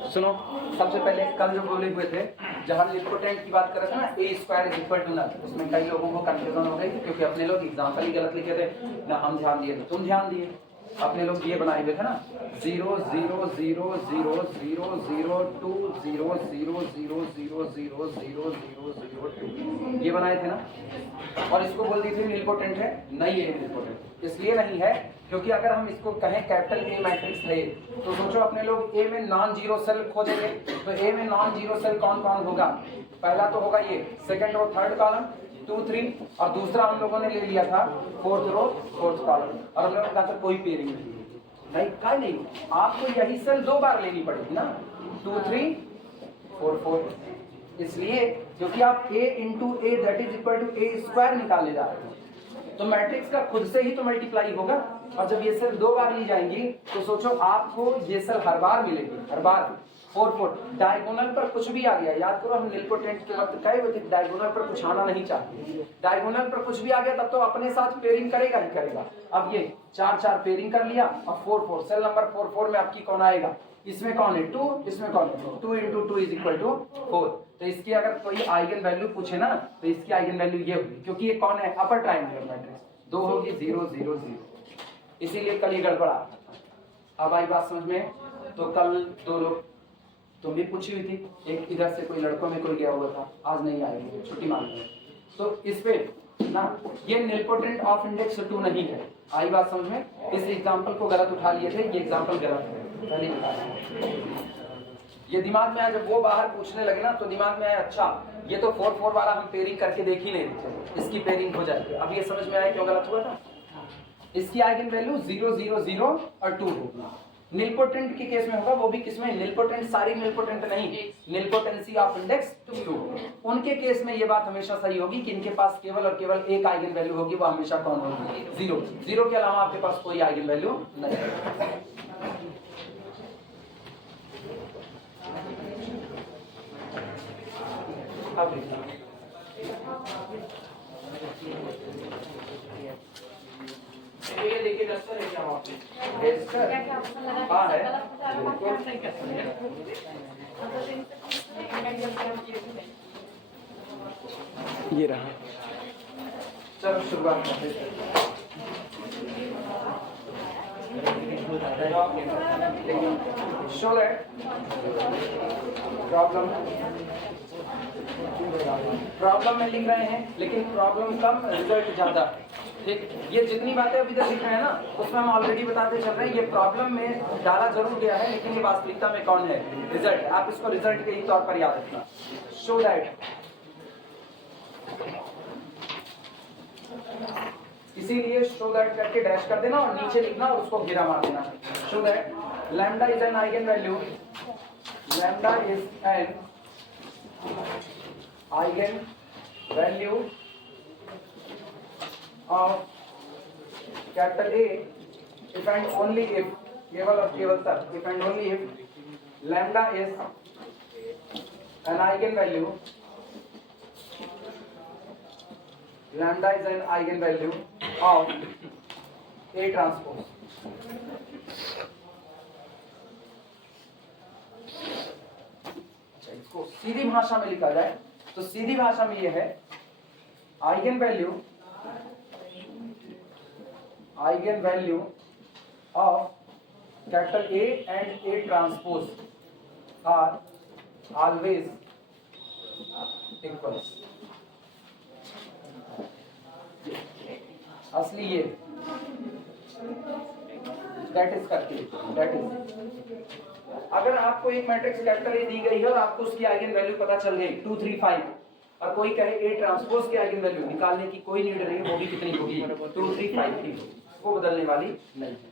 सुनो, सबसे पहले कल जो बोले हुए थे, जहाँ निलपोटेंट की बात कर रहे थे ना, a square is equal to null, उसमें कई लोगों को कंफ्यूजन हो गई थी क्योंकि अपने लोग एग्जाम्पल ही गलत लिखे थे ना, हम ध्यान दिए तो तुम ध्यान दिए। अपने लोग ये बनाए हुए थे ना 0 0 0 0 0 0 2 0 0 0 0 0 0 0 0 2 ये बनाए थे ना, और इसको बोल दी थी निलपोटेंट है, नहीं है निलपोटेंट। इसलिए नहीं है क्योंकि अगर हम इसको कहें कैपिटल ए मैट्रिक्स है तो सोचो अपने लोग ए में नॉन जीरो सेल खोजेंगे, तो ए में नॉन जीरो सेल कौन कौन होगा? पहला तो होगा ये, सेकंड और थर्ड कॉलम 2 3, और दूसरा हम लोगों ने ले लिया था फोर्थ रो फोर्थ कॉलम, और हम लोगों ने कहा था कोई पेयरिंग नहीं, क्या नहीं, आपको यही सेल 2 बार लेनी पड़ेगी ना, 2 3 4 4, इसलिए क्योंकि आप a into a that is equal to a square निकाले जा रहे हो, तो मैट्रिक्स का खुद से ही तो मल्टीप्लाई होगा, और जब ये सेल 2 बार ली जाएंगी तो सोचो आपको ये सेल हर बार मिलेगी, हर बार 4 4। डायगोनल पर कुछ भी आ गया, याद करो हम निलपोटेंट के वक्त कहे हुए थे डायगोनल पर कुछ आना नहीं चाहते, डायगोनल पर कुछ भी आ गया तब तो अपने साथ पेयरिंग करेगा ही करेगा। अब ये 4 4 पेयरिंग कर लिया, अब 4 4 सेल नंबर 4 4 में आपकी कौन आएगा? इसमें कौन है 2, इसमें कौन है 2 इंटू 2 इज इक्वल टू 4, तो इसकी अगर कोई आइगन वैल्यू पूछे ना तो इसकी आइगन वैल्यू ये होगी, क्योंकि ये कौन है? अपर ट्रायंगुलर मैट्रिक्स, 2 होगी 0 0 0, इसीलिए कल ये गड़बड़ा। अब आई बात समझ में? तो कल 2 लोग तुम भी पूछी हुई थी, एक इधर से कोई लड़कों में कोई गया हुआ था, आज नहीं आएंगे, छुट्टी मांग रहे, तो इस पे ना ये निलपोटेंट ऑफ इंडेक्स 2 नहीं है। आई बात समझ में? इस एग्जांपल को गलत उठा लिए थे, ये एग्जांपल गलत है, पहले ये दिमाग में आया, जब वो बाहर पूछने लगे ना तो दिमाग में आया अच्छा ये तो 4 4 वाला हम पेयरिंग करके देख ही नहीं थे, इसकी पेयरिंग हो जाएगी। अब ये समझ में आया क्यों गलत हुआ था? इसकी आइगन वैल्यू 0 0 0 और 2 होगी। निलपोटेंट के केस में होगा, वो भी किसमें? निलपोटेंट सारी निलपोटेंट नहीं, निलपोटेंसी ऑफ इंडेक्स 2, उनके केस में ये बात हमेशा सही होगी कि इनके पास केवल और केवल एक आइगन वैल्यू होगी, वो हमेशा कौन होगी? 0 0 के अलावा आपके पास कोई आइगन वैल्यू नहीं है। अब ये देखिए डस्टर है क्या वहाँ पे? डस्टर हाँ है, ये रहा। चलो शुरुआत करते हैं। शो दैट प्रॉब्लम में लिख रहे हैं, लेकिन प्रॉब्लम कम रिजल्ट ज्यादा, ठीक। ये जितनी बातें अभी तक लिख रहे हैं ना उसमें हम ऑलरेडी बताते चल रहे हैं, ये प्रॉब्लम में डाला जरूर गया है लेकिन ये वास्तविकता में कौन है? रिजल्ट। आप इसको रिजल्ट के ही तौर पर याद रखना। शो दैट, इसीलिए शो दैट करके डैश कर देना और नीचे लिखना और उसको घेरा मार देना। Show that lambda is an eigen value, lambda is an eigen value of capital A if and only if, केवल और केवल तब, if and only if lambda is an eigenvalue, lambda is an eigenvalue of A transpose। इसको सीधी भाषा में लिखा जाए तो सीधी भाषा में यह है eigenvalue of capital A and A transpose are always equals। असली ये that is करके, that is अगर आपको एक मैट्रिक्स कैपिटल ए दी गई है और आपको उसकी आइगन वैल्यू पता चल गई 2 3 5 और कोई कहे ए ट्रांसपोज की आइगन वैल्यू निकालने की कोई नीड नहीं है, वो भी कितनी होगी? 2 3 5 की, वो बदलने वाली नहीं है।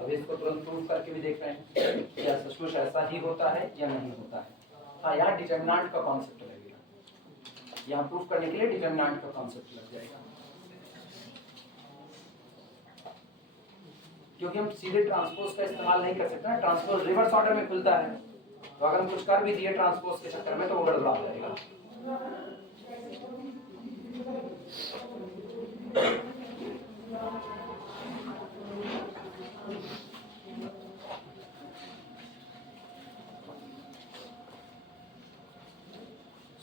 अब इसको तुरंत प्रूफ करके भी देख रहे हैं क्या सचमुच ऐसा ही होता है या नहीं होता है। हाँ, यहाँ डिटरमिनेंट का कॉन्सेप्ट लगेगा, यहाँ प्रूफ करने के लिए डिटरमिनेंट का कॉन्सेप्ट लग जाएगा। क्योंकि हम सीधे ट्रांसपोज का इस्तेमाल नहीं कर सकते ना, ट्रांसपोज रिवर्स ऑर्डर में खुलता है, तो अगर हम कुछ कर भी दिए ट्रांसपोज के चक्कर में तो वो गड़बड़ा जाएगा।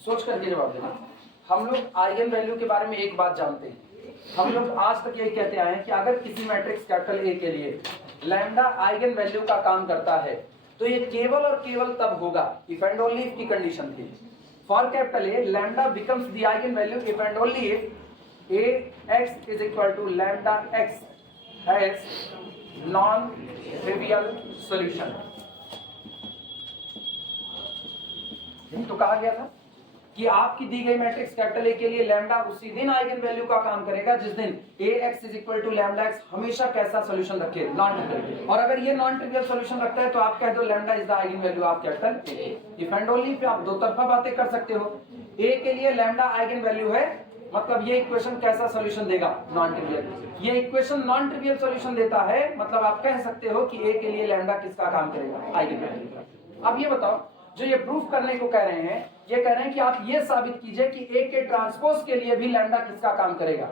सोच करके जवाब देना। हम लोग आइगन वैल्यू के बारे में एक बात जानते हैं, हम लोग आज तक यही कहते आए हैं कि अगर किसी मैट्रिक्स कैपिटल ए के लिए लैम्डा आइगन वैल्यू का काम करता है तो ये केवल और केवल तब होगा इफ एंड ओनली इफ की कंडीशन थी। For capital A lambda becomes the eigenvalue if and only if A x is equal to lambda x has non trivial solution. यही तो कहा गया था कि आपकी दी गई मैट्रिक्स कैपिटल ए के लिए लैम्डा उसी दिन आइगन वैल्यू का काम करेगा जिस दिन ax is equal to lambda x हमेशा कैसा सॉल्यूशन रखे, नॉन ट्रिवियल। और अगर ये नॉन ट्रिवियल सॉल्यूशन रखता है तो आप कह दो lambda is the eigenvalue of capital A. If and only pay आप दो तरफा बातें कर सकते हो। a के लिए लैम्डा आइगन वैल्यू है, मतलब ये इक्वेशन कैसा सॉल्यूशन देगा, नॉन ट्रिवियल। ये इक्वेशन नॉन ट्रिवियल सॉल्यूशन देता है, मतलब आप कह सकते हो कि a के लिए लैम्डा किसका काम करेगा, आइगन वैल्यू का। अब ये बताओ, जो ये प्रूफ करने को कह रहे हैं, ये कह रहे हैं कि आप ये साबित कीजिए कि ए के ट्रांसपोज के लिए भी लैम्डा किसका काम करेगा,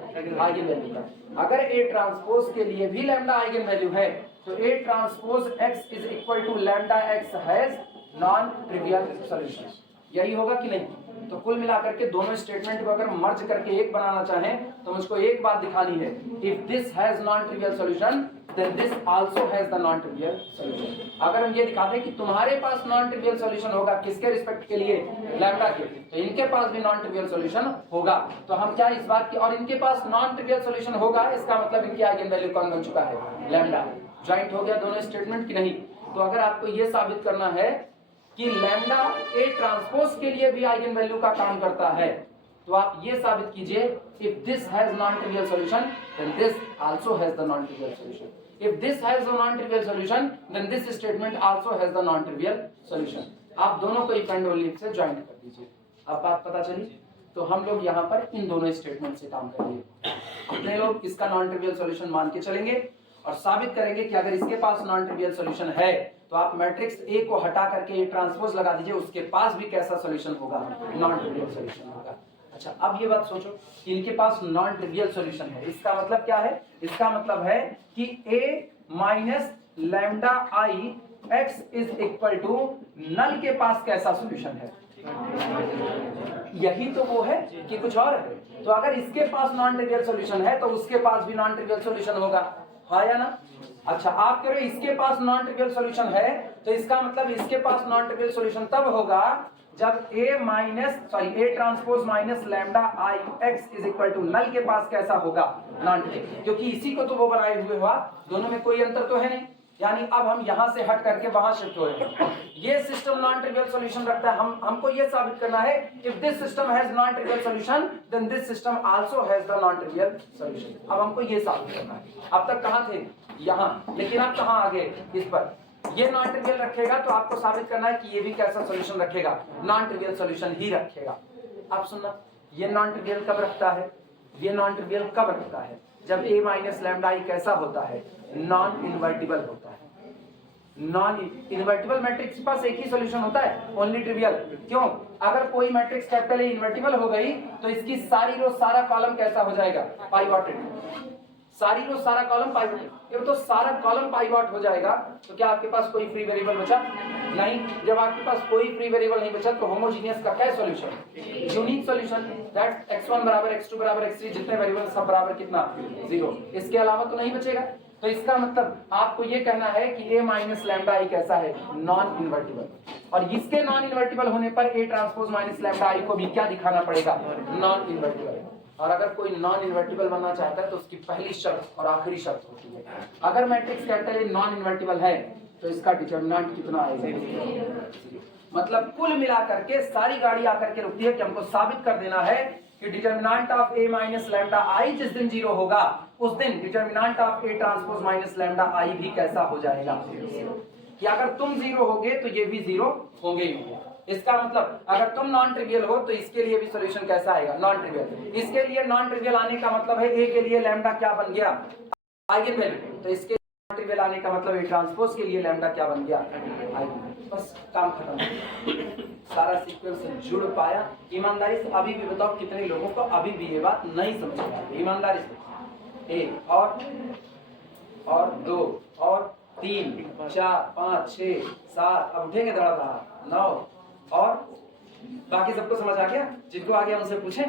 आइगन वैल्यू का। अगर ए ट्रांसपोज के लिए भी लैम्डा आइगन वैल्यू है तो A transpose x is equal to lambda x has non trivial solution. यही होगा कि नहीं? तो कुल मिलाकर के दोनों स्टेटमेंट को अगर मर्ज करके एक बनाना चाहें तो मुझको एक बात दिखानी है, if this has non trivial solution then this also has the non trivial solution। अगर हम ये दिखा दें कि तुम्हारे पास नॉन ट्रिवियल सॉल्यूशन होगा किसके रिस्पेक्ट के लिए, लैम्डा के, तो इनके पास भी नॉन ट्रिवियल सॉल्यूशन होगा। तो हम क्या इस बात की, और इनके पास नॉन ट्रिवियल सॉल्यूशन होगा इसका मतलब इनकी आइगन वैल्यू कौन बन चुका है, लैम्डा। ज्वाइंट हो गया दोनों स्टेटमेंट की नहीं? तो अगर आपको ये साबित करना है कि लैम्डा ए ट्रांसपोज के लिए भी आइगन वैल्यू का काम करता है तो आप ये साबित कीजिए, if this has non trivial solution then this also has the non trivial solution. If this has a non-trivial solution, then this statement also has the non-trivial solution। आप दोनों को if and only से join कर दीजिए। अब बात पता चली? तो हम लोग यहाँ पर इन दोनों स्टेटमेंट से काम करेंगे। अपने लोग इसका non-trivial solution मान के चलेंगे और साबित करेंगे कि अगर इसके पास non-trivial solution है तो आप मैट्रिक्स ए को हटा करके ए ट्रांसपोज लगा दीजिए, उसके पास भी कैसा सॉल्यूशन होगा, non-trivial solution होगा। अच्छा, अब ये बात सोचो कि इनके पास नॉन ट्रिवियल सॉल्यूशन है, इसका मतलब क्या है? इसका मतलब है कि a minus lambda I x is equal to null के पास कैसा सॉल्यूशन है। यही तो वो है कि कुछ और है? तो अगर इसके पास नॉन ट्रिवियल सॉल्यूशन है तो उसके पास भी नॉन ट्रिवियल सॉल्यूशन होगा, हाँ या ना? अच्छा, आप कह रहे हो इसके पास नॉन ट्रिवियल सॉल्यूशन है तो इसका मतलब इसके पास नॉन ट्रिवियल सॉल्यूशन तब होगा जब A transpose minus lambda I x is equal to null के पास कैसा होगा, नॉन ट्रिवियल। क्योंकि इसी को तो वो बनाए हुए हुआ, दोनों में कोई अंतर तो है नहीं। यानी अब हम यहां से हट करके वहां शिफ्ट हो रहे हैं। ये सिस्टम नॉन ट्रिवियल सॉल्यूशन रखता है, हमको ये साबित करना है if this system has non trivial solution then this system also has the non trivial solution. अब हमको ये साबित करना है। अब तक कहां थे, यहां, लेकिन अब कहां आ गए इस पर। ये नॉन ट्रिवियल रखेगा तो आपको साबित करना है कि ये भी कैसा सॉल्यूशन रखेगा, नॉन ट्रिवियल सॉल्यूशन ही रखेगा। अब सुनना, ये नॉन ट्रिवियल कब रखता है, ये नॉन ट्रिवियल कब रखता है? जब a माइनस लैम्डा आई कैसा होता है, नॉन इन्वर्टिबल होता है। नॉन इन्वर्टिबल मैट्रिक्स के पास एक ही सॉल्यूशन होता है, ओनली ट्रिवियल। क्यों? अगर कोई मैट्रिक्स कैपिटल ए इन्वर्टिबल हो गई तो इसकी सारी रो सारा कॉलम कैसा हो जाएगा, पाइवोटेड। सारी रो सारा कॉलम पाइवोटेड। तो सारा कॉलम पाइवोट हो जाएगा तो क्या आपके पास कोई फ्री वेरिएबल बचा? नहीं। जब आपके पास कोई फ्री वेरिएबल नहीं बचा तो होमोजीनियस का क्या solution, unique solution, that x1 बराबर x2 बराबर x3 जितने वेरिएबल सब बराबर कितना, 0। इसके अलावा तो नहीं बचेगा। तो इसका मतलब आपको ये कहना है कि a माइनस लैम्डा आई कैसा है, नॉन इन्वर्टिबल। और इसके नॉन इन्वर्टिबल होने पर a ट्रांसपोज माइनस लैम्डा आई को भी क्या दिखाना पड़ेगा, नॉन इन्वर्टिबल। और अगर कोई नॉन इन्वर्टिबल बनना चाहता है तो उसकी पहली शर्त और आखिरी शर्त होती है, अगर matrix capital a non invertible है तो इसका डिटरमिनेंट कितना आएगा। मतलब कुल मिलाकर के सारी गाड़ी आकर के रुकती है कि हमको साबित कर देना है कि determinant of a minus lambda I जिस दिन 0 होगा उस दिन determinant of a transpose minus lambda I भी कैसा हो जाएगा, कि अगर तुम 0 होगे तो ये भी 0 होंगे ही होंगे। इसका मतलब अगर तुम नॉन ट्रिवियल हो तो इसके लिए भी सॉल्यूशन कैसा आएगा, नॉन ट्रिवियल। इसके लिए नॉन ट्रिवियल आने का मतलब है a के लिए लैम्डा क्या बन गया, आइगन वैल्यू। तो इसके नॉन ट्रिवियल में लाने का मतलब ए ट्रांसपोज के लिए लैम्डा क्या बन गया, आई। बस काम खत्म, सारा सीक्वेंस जुड़ पाया। ईमानदारी से अभी भी बताओ कितने लोगों को अभी भी ये बात नहीं समझ में आई? ईमानदारी से। 1 और 2 और 3 4 5 6 7, अब उठेंगे धड़ा 9, और बाकी सबको समझ आ गया? जिनको आ गया उनसे पूछें।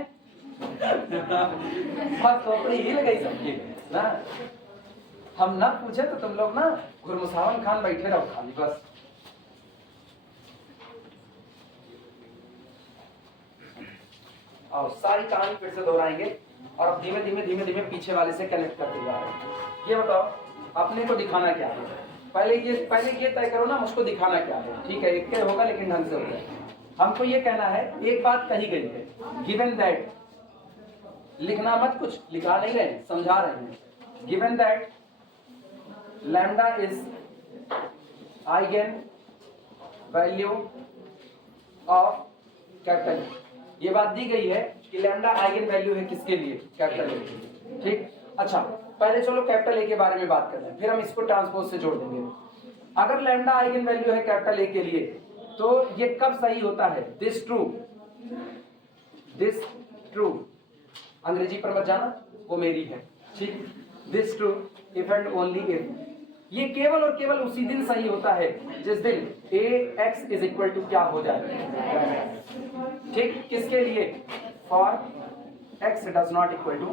बात खोपड़ी हिल गई सबकी ना, हम ना पूछे तो तुम लोग ना गुरमुसावन खान बैठे रहो खाली बस। और सारी कहानी फिर से दोहराएंगे और अब धीमे धीमे पीछे वाले से कनेक्ट करते जा रहे हैं। ये बताओ अपने को दिखाना क्या है? पहले ये तय करो ना मुझको दिखाना क्या है। ठीक है, एक होगा लेकिन ढंग से होगा। हमको ये कहना है, एक बात कही गई है, गिवन दैट, लिखना मत, कुछ लिखा नहीं रहे, समझा रहे हैं। Given that lambda is eigen value of capital. ये बात दी गई है कि लैम्डा आइगन वैल्यू है किसके लिए, कैपिटल ए। ठीक, अच्छा पहले चलो कैपिटल ए के बारे में बात करते हैं, फिर हम इसको ट्रांसपोज से जोड़ देंगे। अगर लैम्डा आइगन वैल्यू है कैपिटल ए के लिए तो ये कब सही होता है? दिस ट्रू, अंग्रेजी पर मत जाना, वो मेरी है। ठीक, this true if and only if. ये केवल और केवल उसी दिन सही होता है जिस दिन ax इज इक्वल टू क्या हो जाए। ठीक, किसके लिए? For x does not equal to,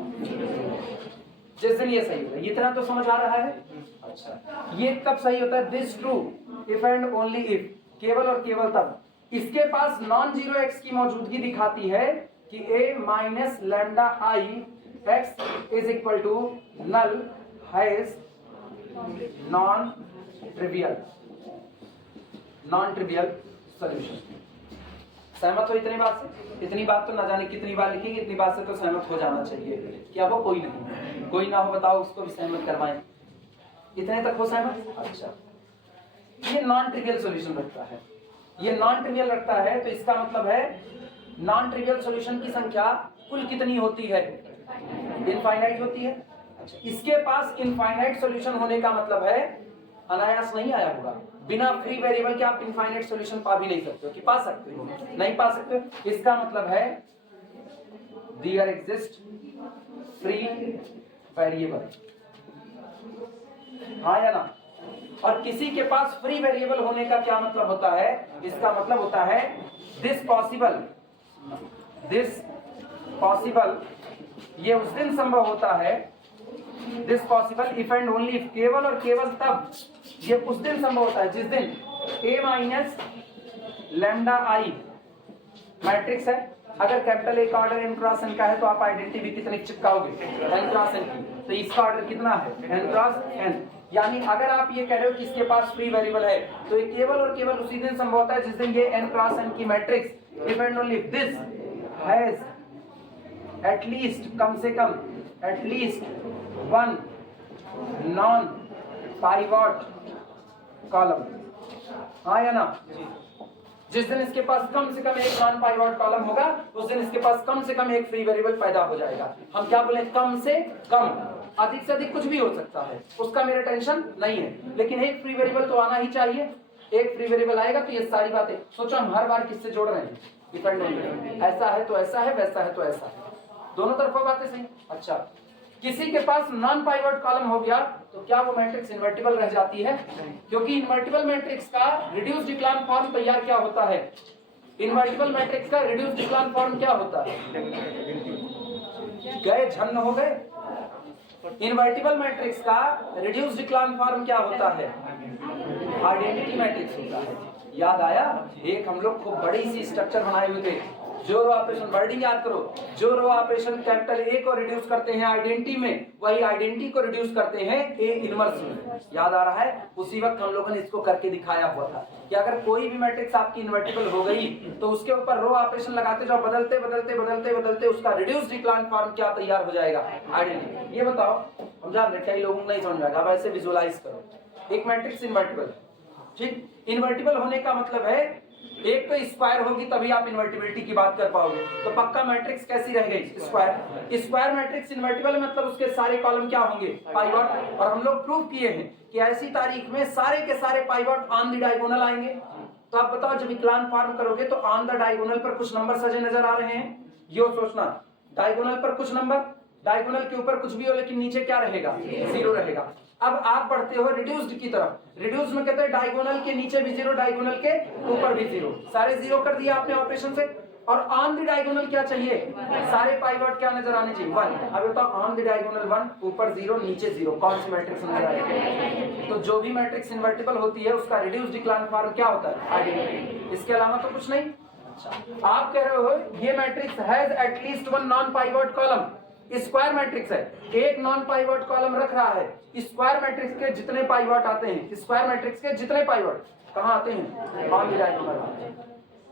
जिस दिन ये सही होता है। इतना तो समझ आ रहा है? अच्छा, ये कब सही होता है? This true if and only if, केवल और केवल तब इसके पास नॉन जीरो x की मौजूदगी दिखाती है कि a minus lambda I x is equal to null has non trivial solution. सहमत हो इतनी बात से? इतनी बात तो ना जाने कितनी बार लिखेंगे, इतनी बात से तो सहमत हो जाना चाहिए। क्या वो कोई नहीं, कोई ना हो बताओ, उसको भी सहमत करवाएं। इतने तक हो सहमत? अच्छा, ये नॉन ट्रिवियल सॉल्यूशन रखता है, ये नॉन ट्रिवियल रखता है, तो इसका मतलब है नॉन ट्रिवियल सॉल्यूशन की संख्या कुल कितनी होती है? इनफाइनाइट होती है। अच्छा, इसके पास इनफाइनाइट सॉल्यूशन होने का मतलब है अनायास नहीं आया होगा। बिना फ्री वेरिएबल के आप इनफाइनाइट सॉल्यूशन पा भी नहीं सकते हो, कि पा सकते हो? नहीं पा सकते हो। इसका मतलब है देयर एग्जिस्ट फ्री वेरिएबल, हाँ या ना? और किसी के पास फ्री वेरिएबल होने का क्या मतलब होता है? इसका मतलब होता है दिस पॉसिबल, ये उस दिन संभव होता है, this possible if and only if, केवल और केवल तब ये उस दिन संभव होता है जिस दिन a minus lambda I matrix है। अगर कैपिटल ए का ऑर्डर n क्रॉस n का है तो आप आइडेंटिटी भी कितनी चिपकाओगे? n क्रॉस n की। तो इसका ऑर्डर कितना है? n cross n। यानी अगर आप ये कह रहे हो कि इसके पास फ्री वेरिएबल है तो ये केवल और केवल उसी दिन संभव होता है जिस दिन ये n क्रॉस n की matrix if and only this has at least, कम से कम at least one non pivot column, हाँ या ना? जिस दिन इसके पास कम से कम एक नॉन पाइवट कॉलम होगा उस दिन इसके पास कम से कम एक फ्री वेरिएबल पैदा हो जाएगा। हम क्या बोले? कम से कम, अधिक से अधिक कुछ भी हो सकता है, उसका मेरा टेंशन नहीं है, लेकिन एक फ्री वेरिएबल तो आना ही चाहिए। एक फ्री वेरिएबल आएगा तो ये सारी बातें, सोचो हम हर बार किससे जोड़ रहे हैं? डिपेंड ऑन, ऐसा है तो ऐसा है, वैसा है तो ऐसा है, दोनों तरफा बातें सही। अच्छा, किसी के पास नॉन पाइवट कॉलम हो गया तो क्या वो मैट्रिक्स इन्वर्टिबल रह जाती है? क्योंकि इन्वर्टिबल मैट्रिक्स का रिड्यूस्ड इक्लान फॉर्म तैयार क्या होता है? इन्वर्टिबल मैट्रिक्स का रिड्यूस्ड इक्लान फॉर्म क्या होता है? गए झन्न हो गए। इन्वर्टिबल मैट्रिक्स का रिड्यूस्ड इक्लान फॉर्म क्या होता है? आइडेंटिटी मैट्रिक्स होता है। याद आया? एक हम लोग खूब बड़ी सी स्ट्रक्चर बनाए हुए थे, जो रो ऑपरेशन, वर्डिंग याद करो, जो रो ऑपरेशन कैपिटल ए को रिड्यूस करते हैं आइडेंटिटी में, वही आइडेंटिटी को रिड्यूस करते हैं ए इनवर्स में। याद आ रहा है? उसी वक्त हम लोगों ने इसको करके दिखाया हुआ था कि अगर कोई भी मैट्रिक्स आपकी इन्वर्टिबल हो गई तो उसके ऊपर रो ऑपरेशन लगाते जाओ, बदलते बदलते बदलते बदलते उसका रिड्यूस्ड इक्लान फॉर्म क्या तैयार हो जाएगा? आइडेंटिटी। ये बताओ, हम जान रहे कई लोगों को नहीं समझ आएगा, अब ऐसे विजुअलाइज करो। एक मैट्रिक्स इन्वर्टिबल, ठीक, इन्वर्टिबल होने का मतलब है एक तो स्क्वायर होगी तभी आप इन्वर्टिबिलिटी की बात कर पाओगे। तो पक्का मैट्रिक्स कैसी रह गई? स्क्वायर। स्क्वायर मैट्रिक्स इन्वर्टिबल मतलब उसके सारे कॉलम क्या होंगे? पाइवट। और हम लोग प्रूव किए हैं कि ऐसी तारीख में सारे के सारे पाइवट ऑन द डायगोनल आएंगे। तो आप बताओ जब इक्लान फॉर्म करोगे तो ऑन द डायगोनल पर कुछ नंबर सजे नजर आ रहे हैं, यो सोचना, डायगोनल पर कुछ नंबर, डायगोनल के ऊपर कुछ भी हो लेकिन नीचे क्या रहेगा? जीरो रहेगा। अब आप बढ़ते हो रिड्यूस्ड की तरफ। रिड्यूस में कहते हैं डायगोनल के नीचे भी जीरो, डायगोनल के ऊपर भी जीरो, सारे जीरो कर दिया आपने ऑपरेशन से। और ऑन द डायगोनल क्या चाहिए? सारे पाइवट क्या नजर आने चाहिए? 1। अब बताओ ऑन द डायगोनल 1, ऊपर जीरो, नीचे जीरो, कौन सी मैट्रिक्स नजर आएगी? तो जो भी मैट्रिक्स इन्वर्टिबल होती है उसका रिड्यूस्ड इक्लान फॉर्म क्या होता है? आइडेंटिटी। इसके अलावा तो कुछ नहीं। अच्छा, आप कह रहे हो ये matrix has at least one non pivot column. Square matrix है, एक नॉन पाइवट कॉलम रख रहा है। स्क्वायर मैट्रिक्स के जितने पाइवट आते हैं, स्क्वायर मैट्रिक्स के जितने पाइवट कहां आते हैं? ऑन द डायगोनल आते हैं।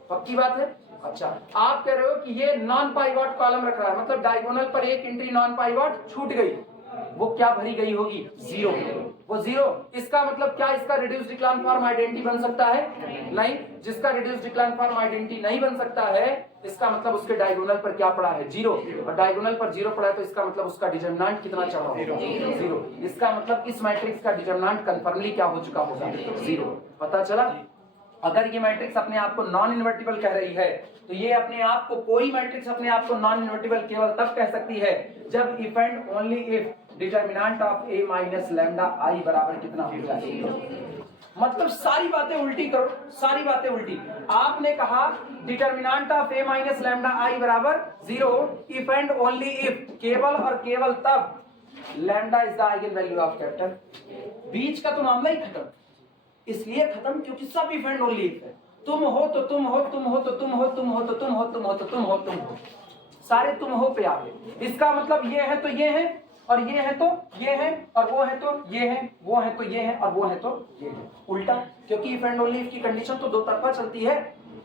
पक्की बात है। अच्छा, आप कह रहे हो कि ये नॉन पाइवट कॉलम रख रहा है, मतलब डायगोनल पर एक एंट्री नॉन पाइवट छूट गई, वो क्या भरी गई होगी? जीरो। वो जीरो, इसका मतलब क्या इसका रिड्यूस्ड इक्लान फॉर्म आइडेंटिटी बन सकता है? नहीं। जिसका रिड्यूस्ड इक्लान फॉर्म आइडेंटिटी नहीं बन सकता है, इसका मतलब उसके डायगोनल पर क्या पड़ा है? जीरो। और डायगोनल पर जीरो पड़ा है तो इसका मतलब उसका डिटरमिनेंट कितना चढ़ा होगा? जीरो। इसका मतलब इस मैट्रिक्स का डिटरमिनेंट कंफर्मली क्या हो चुका होगा? जीरो। पता चला? अगर ये मैट्रिक्स अपने आप को नॉन इन्वर्टिबल कह रही है तो ये अपने आप को, कोई मैट्रिक्स अपने आप को नॉन इन्वर्टिबल केवल तब कह सकती है जब if and only if determinant of a minus lambda I बराबर कितना हो जाए। मतलब सारी बातें उल्टी करो, सारी बातें उल्टी। आपने कहा determinant of a minus lambda I बराबर 0 इफ एंड ओनली इफ, केवल और केवल तब lambda is the eigenvalue of capital. बीच का तो मामला ही खत्म। इसलिए खत्म क्योंकि सब इफ एंड ओनली इफ है। तुम हो तो तुम हो, तुम हो तो तुम हो, तुम हो तो तुम हो, तुम हो तो तुम हो, तुम हो, सारे तुम हो पे आ गए। इसका मतलब ये है तो ये है, और ये है तो ये है, और वो है तो ये है, वो है तो ये है, और वो है तो ये है। उल्टा, क्योंकि इफ एंड ओनली इफ की कंडीशन तो दो तरफा चलती है,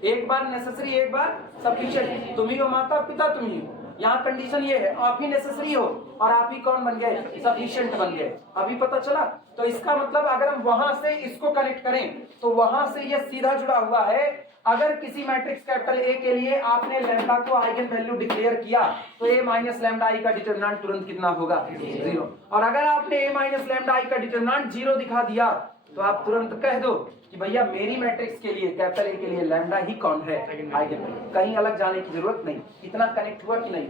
एक बार नेसेसरी एक बार सफिशिएंट। तुम ही हो माता पिता, तुम ही हो। यहाँ कंडीशन ये है आप ही नेसेसरी हो और आप ही कौन बन गए? सफिशिएंट बन गए। अभी पता चला? तो इसका मतलब अगर हम वहां से इसको कनेक्ट करें तो वहां से ये सीधा जुड़ा हुआ है। अगर किसी मैट्रिक्स कैपिटल ए के लिए आपने लैम्डा को आइगन वैल्यू डिक्लेयर किया तो a माइनस लैम्डा आई का डिटरमिनेंट तुरंत कितना होगा? 0। और अगर आपने a माइनस लैम्डा आई का डिटरमिनेंट 0 दिखा दिया तो आप तुरंत कह दो कि भैया मेरी मैट्रिक्स के लिए कैपिटल ए के लिए लैम्डा ही कौन है? Eigen value. कहीं अलग जाने की जरूरत नहीं। इतना कनेक्ट हुआ कि नहीं?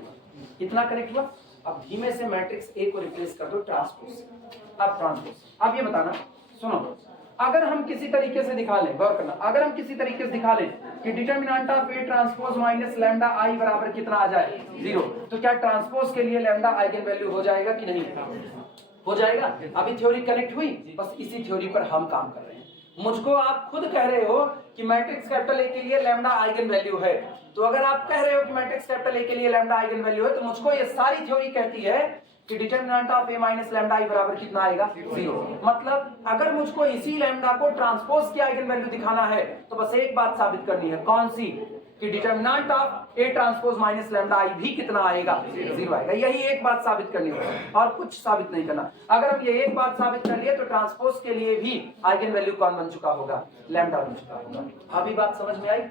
इतना कनेक्ट हुआ। अब धीमे से मैट्रिक्स ए को रिप्लेस कर दो ट्रांसपोज। अब ट्रांसपोज, अब ये बताना, सुनो, अगर हम किसी तरीके से दिखा लें, गौर करना, अगर हम किसी तरीके से दिखा लें कि determinant of A transpose minus lambda I बराबर कितना आ जाए? 0, तो क्या ट्रांसपोज के लिए लैम्डा आइगन वैल्यू हो जाएगा कि नहीं? हो जाएगा। अभी थ्योरी कनेक्ट हुई, बस इसी थ्योरी पर हम काम कर रहे हैं। मुझको आप खुद कह रहे हो कि मैट्रिक्स कैपिटल ए के लिए लैम्डा आइगन वैल्यू है, तो अगर आप कह रहे हो कि मैट्रिक्स कैपिटल ए के लिए लैम्डा आइगन वैल्यू है तो मुझको ये सारी थ्योरी कहती है कि determinant of a minus lambda I बराबर कितना आएगा? 0। मतलब अगर मुझको इसी लैम्डा को ट्रांसपोज की आइगन वैल्यू दिखाना है तो बस एक बात साबित करनी है। कौन सी? कि determinant of a transpose minus lambda I भी कितना आएगा? 0 आएगा। यही एक बात साबित करनी है और कुछ साबित नहीं करना। अगर हम ये एक बात साबित कर लिए तो ट्रांसपोज के लिए भी आइगन वैल्यू कौन बन चुका होगा? लैम्डा बन चुका होगा। अभी बात समझ में आई?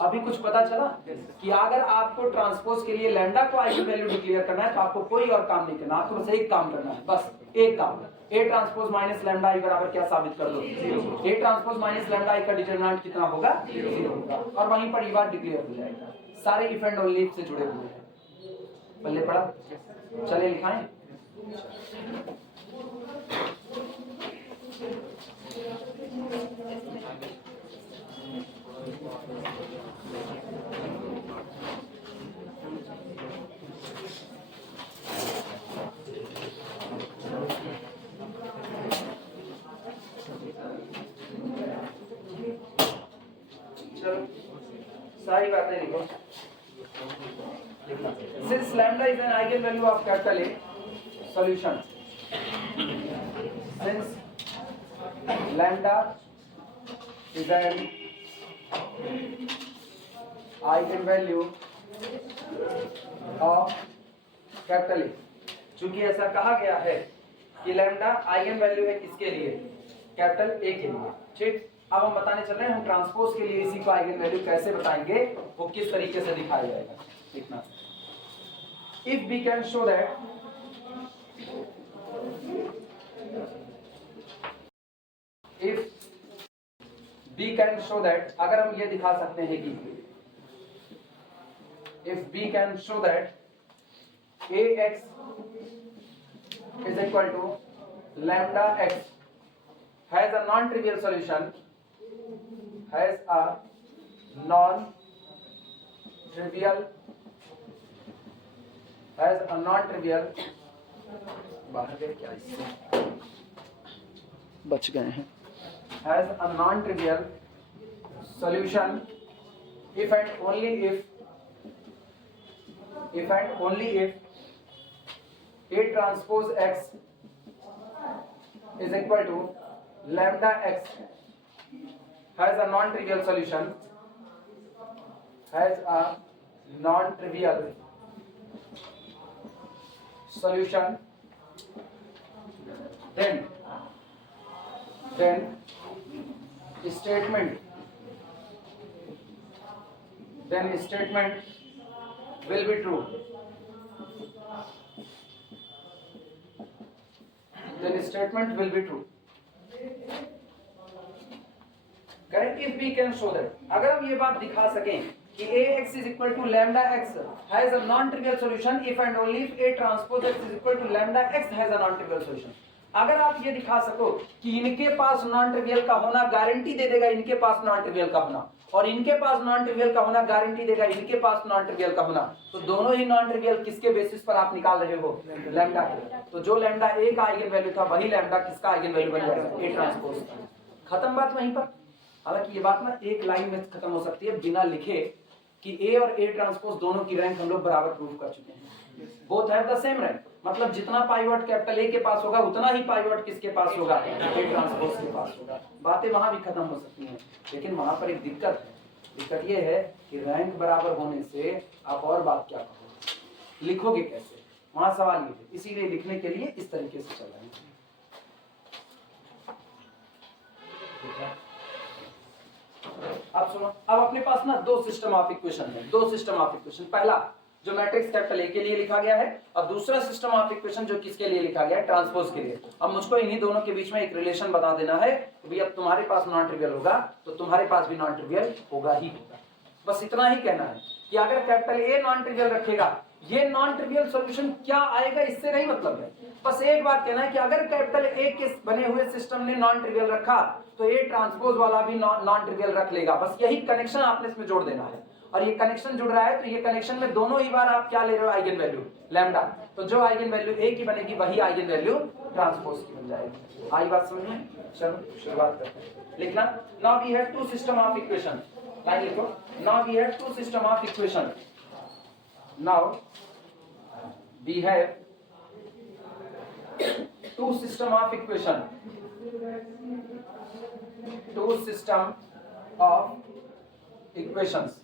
अभी कुछ पता चला कि अगर आपको ट्रांसपोज के लिए लैम्डा को आइगन वैल्यू डिक्लेयर करना है तो आपको कोई और काम नहीं करना, आपको बस एक काम करना है, बस एक काम। a transpose minus lambda I बराबर क्या साबित कर दो? 0। a transpose minus lambda I का डिटरमिनेंट कितना होगा? 0 होगा। और वहीं पर ये बात डिक्लेयर हो जाएगा। सारे इफ एंड ओनली इफ से जुड़े हुए हैं। पहले पढ़ा, चले लिखाएं। चलो सारी बातें लिखो। Since lambda is an eigenvalue of capital A, solution. Since lambda is an eigenvalue of capital A, चूंकि ऐसा कहा गया है कि लैम्डा आइगन वैल्यू है किसके लिए? कैपिटल ए के लिए। ठीक, अब हम बताने चल रहे हैं हम ट्रांसपोज के लिए इसी को आइगन वैल्यू कैसे बताएंगे, वो किस तरीके से दिखाया जाएगा। देखना, if we can show that अगर हम ये दिखा सकते हैं कि if we can show that ax is equal to lambda x has a non-trivial solution, बाहर गए क्या, इससे बच गए हैं, has a non-trivial solution if and only if A transpose x is equal to lambda x has a non-trivial solution, then statement will be true. Statement will be true. Correct? If we can show that, अगर हम ये बात दिखा सकें कि ax is equal to lambda x has a non-trivial solution if and only if A transpose x is equal to lambda x has a non-trivial solution. अगर आप ये दिखा सको कि इनके पास नॉन ट्रिवियल का होना गारंटी दे देगा इनके पास नॉन ट्रिवियल का होना, और इनके पास नॉन ट्रिवियल का होना गारंटी देगा इनके पास नॉन ट्रिवियल का होना, तो दोनों ही नॉन ट्रिवियल किसके बेसिस पर आप निकाल रहे हो, लैम्डा के। तो जो लैम्डा ए का आइगन वैल्यू था वही लैम्डा किसका आइगन वैल्यू बन जाएगा, ए ट्रांसपोज। खत्म बात वहीं पर। हालांकि ये बात ना एक लाइन में खत्म हो सकती है बिना लिखे कि ए और ए ट्रांसपोज दोनों की रैंक हम लोग बराबर प्रूव कर चुके हैं, both have the same rank. मतलब जितना पाइवट कैपिटल ए के पास होगा उतना ही पाइवट किसके पास होगा, ए ट्रांसपोज के पास होगा। बातें वहां भी खत्म हो सकती हैं, लेकिन वहां पर एक दिक्कत है। दिक्कत ये है कि रैंक बराबर होने से आप और बात क्या करोगे, लिखोगे कैसे, वहां सवाल ये है। इसीलिए लिखने के लिए इस तरीके से चल रहे हैं। अब सुनो, अब अपने पास ना दो सिस्टम ऑफ इक्वेशन है, दो सिस्टम ऑफ इक्वेशन। पहला जो मैट्रिक्स कैपिटल ए के लिए लिखा गया है, और दूसरा सिस्टम ऑफ इक्वेशन जो किसके लिए लिखा गया है, ट्रांसपोज के लिए। अब मुझको इन्हीं दोनों के बीच में एक रिलेशन बता देना है कि अब तुम्हारे पास नॉन ट्रिवियल होगा तो तुम्हारे पास भी नॉन ट्रिवियल होगा ही होगा। बस इतना ही कहना है कि अगर कैपिटल ए नॉन ट्रिवियल रखेगा, ये नॉन ट्रिवियल सॉल्यूशन क्या आएगा इससे नहीं मतलब है। बस एक बात कहना है कि अगर कैपिटल ए के बने हुए सिस्टम ने नॉन ट्रिवियल रखा तो ए ट्रांसपोज वाला भी नॉन ट्रिवियल रख लेगा। बस यही कनेक्शन आपने इसमें जोड़ देना है, और ये कनेक्शन जुड़ रहा है तो ये कनेक्शन में दोनों ही बार आप क्या ले रहे हो, आइगन वैल्यू लैम्डा। तो जो आइगन वैल्यू ए की बनेगी वही आइगन वैल्यू ट्रांसपोज की बन जाएगी। आई बात समझ में? चलो शुरुआत करते हैं। लिखना, now we have two system of equation. Line लिखो, now we have two system of equation. Now we have two system of equation, two system of equations.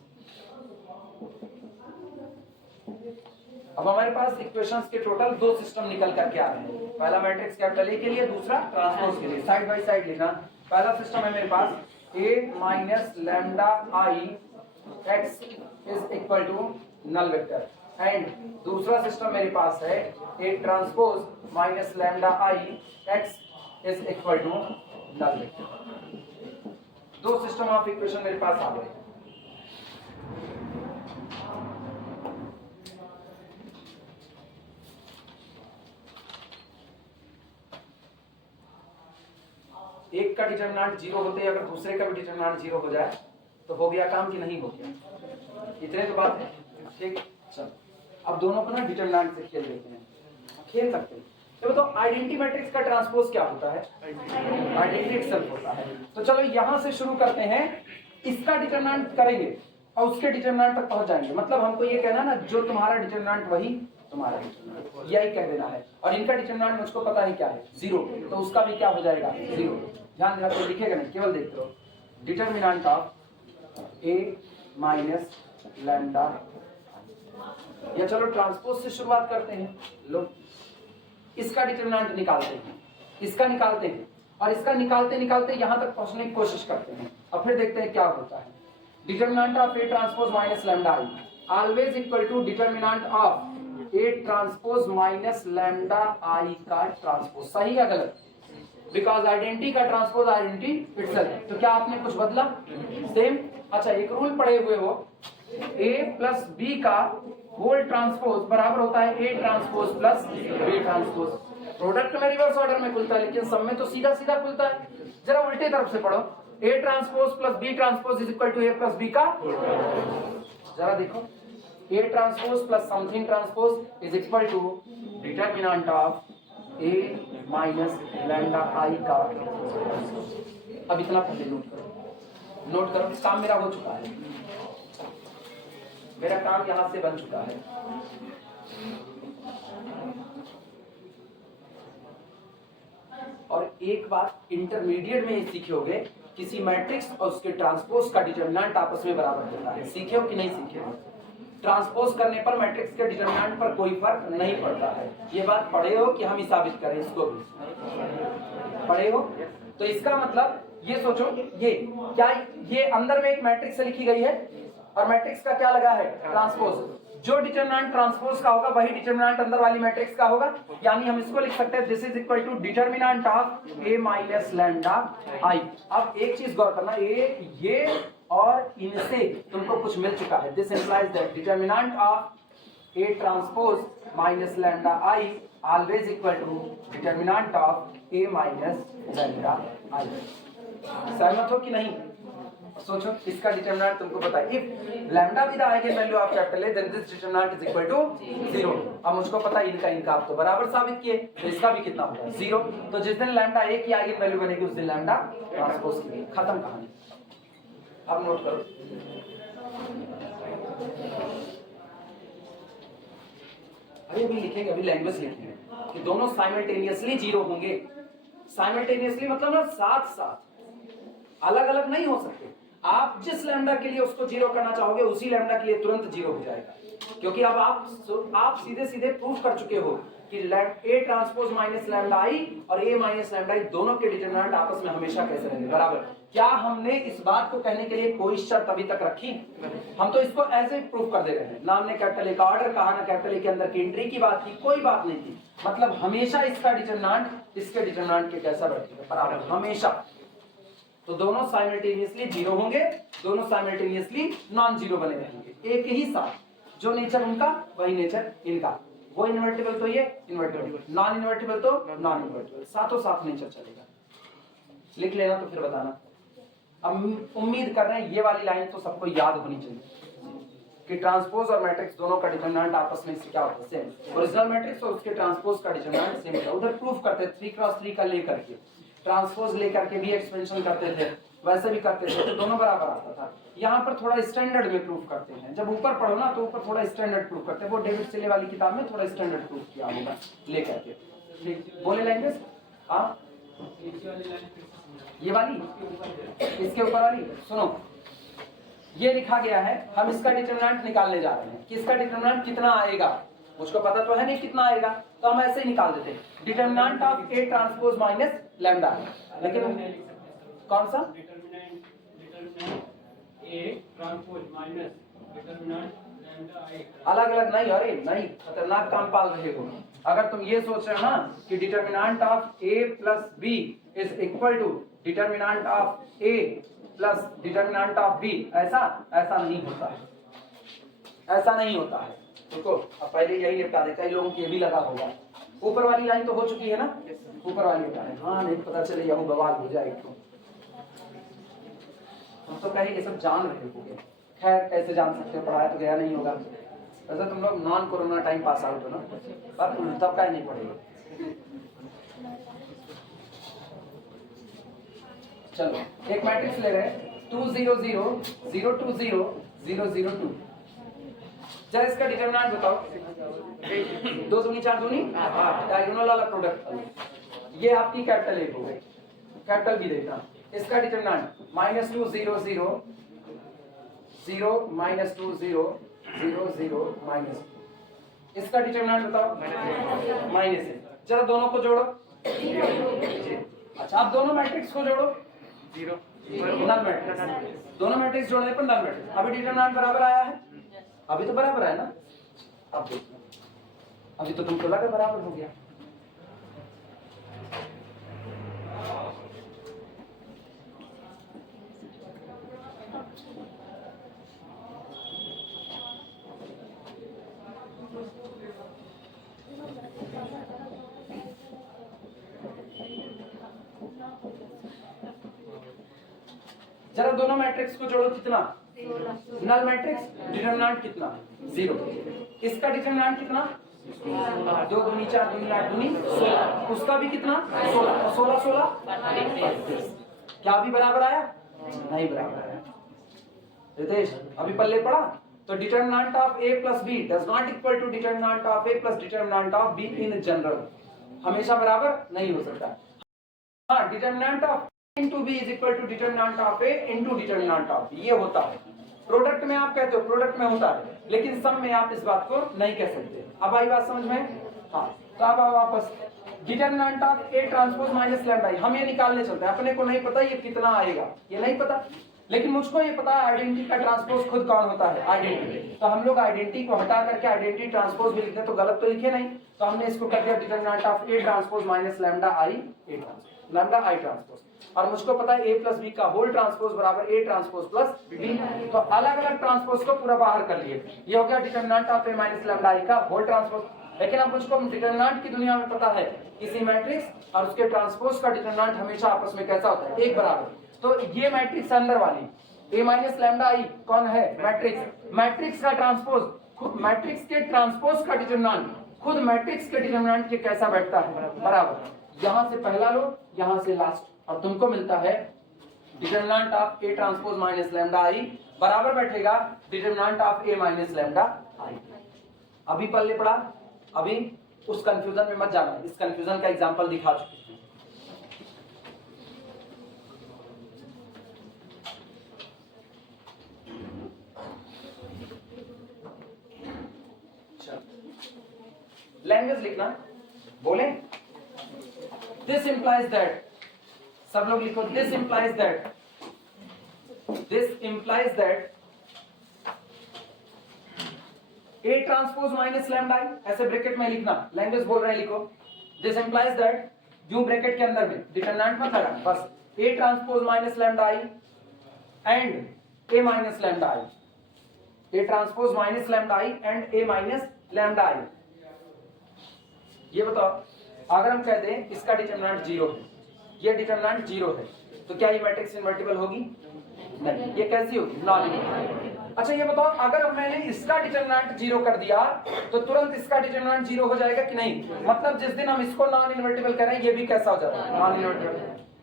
अब हमारे पास इक्वेशंस के टोटल दो सिस्टम निकल करके आ रहे हैं। पहला मैट्रिक्स कैपिटल ए के लिए, दूसरा ट्रांसपोज के लिए। साइड बाय साइड लिखना। पहला सिस्टम है मेरे पास A minus lambda I x is equal to null vector, and दूसरा सिस्टम मेरे पास है A transpose minus lambda I x is equal to null vector. दो सिस्टम ऑफ इक्वेशन मेरे पास आ गए। एक का डिटरमिनेंट जीरो होते अगर दूसरे का भी डिटरमिनेंट जीरो हो जाए तो हो गया काम कि नहीं हो गया, इतने तो बात है। ठीक, चलो अब दोनों को ना डिटरमिनेंट से खेल लेते हैं, खेल सकते हैं। तो बताओ आइडेंटिटी मैट्रिक्स का ट्रांसपोज क्या होता है, आइडेंटिटी इटसेल्फ होता है। तो चलो यहां से शुरू करते हैं, इसका डिटरमिनेंट करेंगे और उसके डिटरमिनेंट तक पहुंच जाएंगे। मतलब हमको ये कहना ना जो तुम्हारा डिटरमिनेंट वही तुम्हारा डिटरमिनेंट, यही कह देना है। और इनका डिटरमिनेंट मुझको पता है क्या है, जीरो, तो उसका भी क्या हो जाएगा, जीरो। ध्यान देना, तो लिखेगा नहीं, केवल देखते रहो। Determinant of A minus lambda, या चलो ट्रांसपोज से शुरुआत करते हैं। लो इसका डिटरमिनेंट निकालते हैं, इसका निकालते हैं, और इसका निकालते निकालते यहाँ तक पहुँचने की कोशिश करते हैं और फिर देखते हैं क्या होता है। Determinant of A transpose minus lambda I always equal to determinant of A transpose minus lambda I का ट्रांसपोज। सही या गलत? बिकॉज आइडेंटिटी का ट्रांसपोज आइडेंटिटी इटसेल्फ। तो क्या आपने कुछ बदला? सेम। अच्छा, एक रूल पढ़े हुए हो, a प्लस बी का होल ट्रांसपोज बराबर होता है a transpose plus b transpose. Product में रिवर्स ऑर्डर में खुलता है, लेकिन सब में तो सीधा सीधा खुलता है। जरा उल्टे तरफ से पढ़ो, a transpose plus b transpose is equal to a plus b का। जरा देखो, a transpose plus something transpose is equal to determinant of a minus lambda I का। अब इतना पहले नोट करो, काम मेरा हो चुका है, मेरा काम यहां से बन चुका है। और एक बात इंटरमीडिएट में सीखे होगे, किसी मैट्रिक्स और उसके ट्रांसपोज का डिटर्मिनेंट आपस में बराबर होता है। सीखे हो कि नहीं सीखे हो? ट्रांसपोज करने पर मैट्रिक्स के डिटर्मिनेंट पर कोई फर्क नहीं पड़ता है। ये बात पढ़े हो कि हम ही साबित करें? इसको भी पढ़े हो? तो इसका मतलब ये सोचो, ये क्या, ये अंदर में एक मैट्रिक्स से लिखी गई है और मैट्रिक्स का क्या लगा है? ट्रांसपोज। जो डिटर्मिनेंट ट्रांसपोज का होगा वही डिटर्मिनेंट अंदर वाली मैट्रिक्स का होगा। यानी हम इसको लिख सकते हैं this is equal to determinant of A minus lambda I. अब एक चीज गौर करना, ये और इनसे तुमको कुछ मिल चुका है। This implies that determinant of A transpose minus lambda I always equal to determinant of A minus lambda I. सहमत हो कि नहीं? सोचो, इसका डिटरमिनेंट तुमको पता है। If lambda with eigenvalue of capital A then this determinant is equal to 0। अब मुझको पता है इनका आप तो बराबर साबित किए, तो इसका भी कितना होगा? 0। तो जिस दिन लैम्डा ए की आइगन वैल्यू बनेगी उस दिन लैम्डा ट्रांसपोज की। खत्म कहानी। अब नोट करो, अभी लिखेंगे, अभी लैंग्वेज लिखेंगे कि दोनों साइमल्टेनियसली 0 होंगे। साइमल्टेनियसली मतलब ना साथ साथ, अलग अलग नहीं हो सकते। आप जिस लैम्डा के लिए उसको 0 करना चाहोगे उसी लैम्डा के लिए तुरंत 0 हो जाएगा, क्योंकि अब आप सीधे सीधे प्रूफ कर चुके हो कि ए ट्रांसपोज माइनस लैम्डा आई और ए माइनस लैम्डा आई दोनों के डिटरमिनेंट आपस में हमेशा कैसे रहेंगे? बराबर। क्या हमने इस बात को कहने के लिए कोई शर्त अभी तक रखी? हम तो इसको ऐसे प्रूफ कर दे रहे हैं। ना हमने कैपिटल ए का ऑर्डर कहा, ना कैपिटल ए के अंदर की एंट्री की बात की, कोई बात नहीं थी। मतलब हमेशा इसका डिटरमिनेंट इसके डिटरमिनेंट के कैसा बैठेगा? बराबर, हमेशा। तो दोनों साइमल्टेनियसली 0 होंगे, दोनों साइमल्टेनियसली नॉन 0 बने रहेंगे। एक ही साथ, जो नेचर उनका वही नेचर इनका। वो इन्वर्टिबल तो ये इन्वर्टिबल, नॉन इन्वर्टिबल तो नॉन इन्वर्टिबल, साथों साथ नेचर चलेगा। लिख लेना तो फिर बताना। अब उम्मीद कर रहे हैं ये वाली लाइन तो सबको याद होनी चाहिए कि ट्रांसपोज और मैट्रिक्स दोनों का डिटरमिनेंट आपस में क्या होता है? सेम। ओरिजिनल मैट्रिक्स और उसके ट्रांसपोज का डिटरमिनेंट सेम होता है। उधर प्रूफ करते 3x3 का लेकर के, ट्रांसपोज लेकर के भी एक्सपेंशन करते थे, वैसे भी करते थे, तो दोनों बराबर आता था। यहाँ पर थोड़ा स्टैंडर्ड में प्रूफ करते हैं। जब ऊपर पढ़ो ना तो ऊपर थोड़ा स्टैंडर्ड प्रूफ करते हैं। वो डेविड सिले वाली किताब में थोड़ा स्टैंडर्ड प्रूफ किया होगा लेकर के। बोले लैंग्वेज? हाँ, ये वाली, इसके ऊपर वाली सुनो, ये लिखा गया है। हम इसका डिटरमिनेंट निकालने जा रहे हैं कि इसका डिटरमिनेंट कितना आएगा। मुझको पता तो है नहीं कितना आएगा, तो हम ऐसे ही निकाल देते हैं। Determinant of A transpose minus lambda, लेकिन कौन सा? अलग अलग नहीं, अरे नहीं, खतरनाक काम पाल रहे हो। अगर तुम ये सोच रहे हो ना कि determinant of A plus B is equal to determinant of A plus determinant of B, ऐसा नहीं होता है, ऐसा नहीं होता है। देखो, अब पहले यही निपटा दे। कई लोगों की ये भी लगा होगा। ऊपर वाली लाइन तो हो चुकी है ना, ऊपर वाली होता है। हाँ, नहीं पता चले यह बवाल हो जाए। हम तो कहेंगे सब जान रहे होगे। खैर, कैसे जान सकते हो? पढ़ाया तो गया नहीं होगा। वैसे तुम लोग non corona time pass out हो ना, पर तब का ही नहीं पढ़ेगा। चलो, एक मैट्रिक्स ले रहे हैं 2 0 0 0 2 0 0 0 2। जरा इसका डिटरमिनेंट बताओ। 2 दूनी 4 दूनी 8, डायगोनल वाला प्रोडक्ट। ये आपकी कैपिटल ए हो गई, कैपिटल बी देखना। इसका डिटरमिनेंट -2 0 0 0 -2 0 0 0 माइनस। इसका डिटरमिनेंट बताओ माइनस है। जरा दोनों को जोड़ो। अच्छा, आप दोनों मैट्रिक्स को जोड़ो, जीरो नल मैट्रिक्स, दोनों मैट्रिक्स जोड़ने पर नल मैट्रिक्स। अभी डिटरमिनेंट बराबर आया है, अभी तो बराबर है ना। अब देखो, अभी तो तुमको लगा बराबर हो गया। जरा दोनों मैट्रिक्स को जोड़ो, कितना? नल मैट्रिक्स, डिटरमिनेंट कितना? 0। इसका डिटरमिनेंट कितना? 2 दूनी 4 दूनी 8 दूनी 16। उसका भी कितना? 16 और 16 16 क्या अभी बराबर आया? नहीं बराबर आया। रितेश अभी पल्ले पड़ा तो determinant of a plus b does not equal to determinant of a plus determinant of b in general. हमेशा बराबर नहीं हो सकता। हाँ, determinant of into b is equal to determinant of a into determinant of b, ये होता है। Product में आप कहते हो, प्रोडक्ट में होता है, लेकिन सम में आप इस बात को नहीं कह सकते। अब आई बात समझ में? हाँ, तो अब वापस determinant of a transpose minus lambda, हम ये निकालने चलते हैं। अपने को नहीं पता ये कितना आएगा, ये नहीं पता, लेकिन मुझको ये पता है आइडेंटिटी का ट्रांसपोज खुद कौन होता है, आइडेंटिटी। तो हम लोग आइडेंटिटी को हटा करके आइडेंटिटी ट्रांसपोज भी लिखते हैं, तो गलत तो लिखे नहीं, तो हमने इसको कर दिया determinant of a transpose minus lambda I a transpose, lambda I transpose. और मुझको पता है a प्लस बी का होल ट्रांसपोज बराबर a ट्रांसपोज प्लस b, तो अलग अलग ट्रांसपोज को पूरा बाहर कर लिए। ये हो गया determinant of a minus lambda i का होल ट्रांसपोज। लेकिन अब मुझको डिटरमिनेंट की दुनिया में पता है किसी मैट्रिक्स और उसके ट्रांसपोज का डिटरमिनेंट हमेशा आपस में कैसा होता है, एक बराबर। तो ये मैट्रिक्स अंदर वाली a माइनस लैम्डा i कौन है, मैट्रिक्स। मैट्रिक्स का ट्रांसपोज खुद मैट्रिक्स के ट्रांसपोज का डिटरमिनेंट खुद मैट्रिक्स के डिटरमिनेंट के कैसा बैठता है, बराबर। यहां से पहला लो, यहां से लास्ट, और तुमको मिलता है determinant of a transpose minus lambda i बराबर बैठेगा determinant of a minus lambda i। अभी पल्ले पड़ा, अभी उस कंफ्यूजन में मत जाना, इस कंफ्यूजन का एग्जांपल दिखा चुके हैं। लैंग्वेज लिखना, बोले दिस इंप्लाइज दैट, सब लोग लिखो this implies that, this implies that a transpose minus lambda i, ऐसे ब्रैकेट में लिखना, लैंग्वेज बोल रहे हैं लिखो, दिस इंप्लाइज दैट, यूं ब्रैकेट के अंदर में डिटरमिनेंट मत लगा, बस a transpose minus lambda i and a minus lambda i, a transpose minus lambda i and a minus lambda i। ये बताओ अगर हम कहते हैं इसका डिटरमिनेंट 0 है, ये डिटरमिनेंट 0 है, तो क्या ये मैट्रिक्स इन्वर्टिबल होगी? नहीं। ये कैसी होगी? Non invertible. अच्छा ये बताओ अगर मैंने इसका डिटरमिनेंट 0 कर दिया तो तुरंत इसका डिटरमिनेंट 0 हो जाएगा कि नहीं? मतलब जिस दिन हम इसको नॉन इन्वर्टिबल कह रहे हैं ये भी कैसा हो जाता है? Non invertible.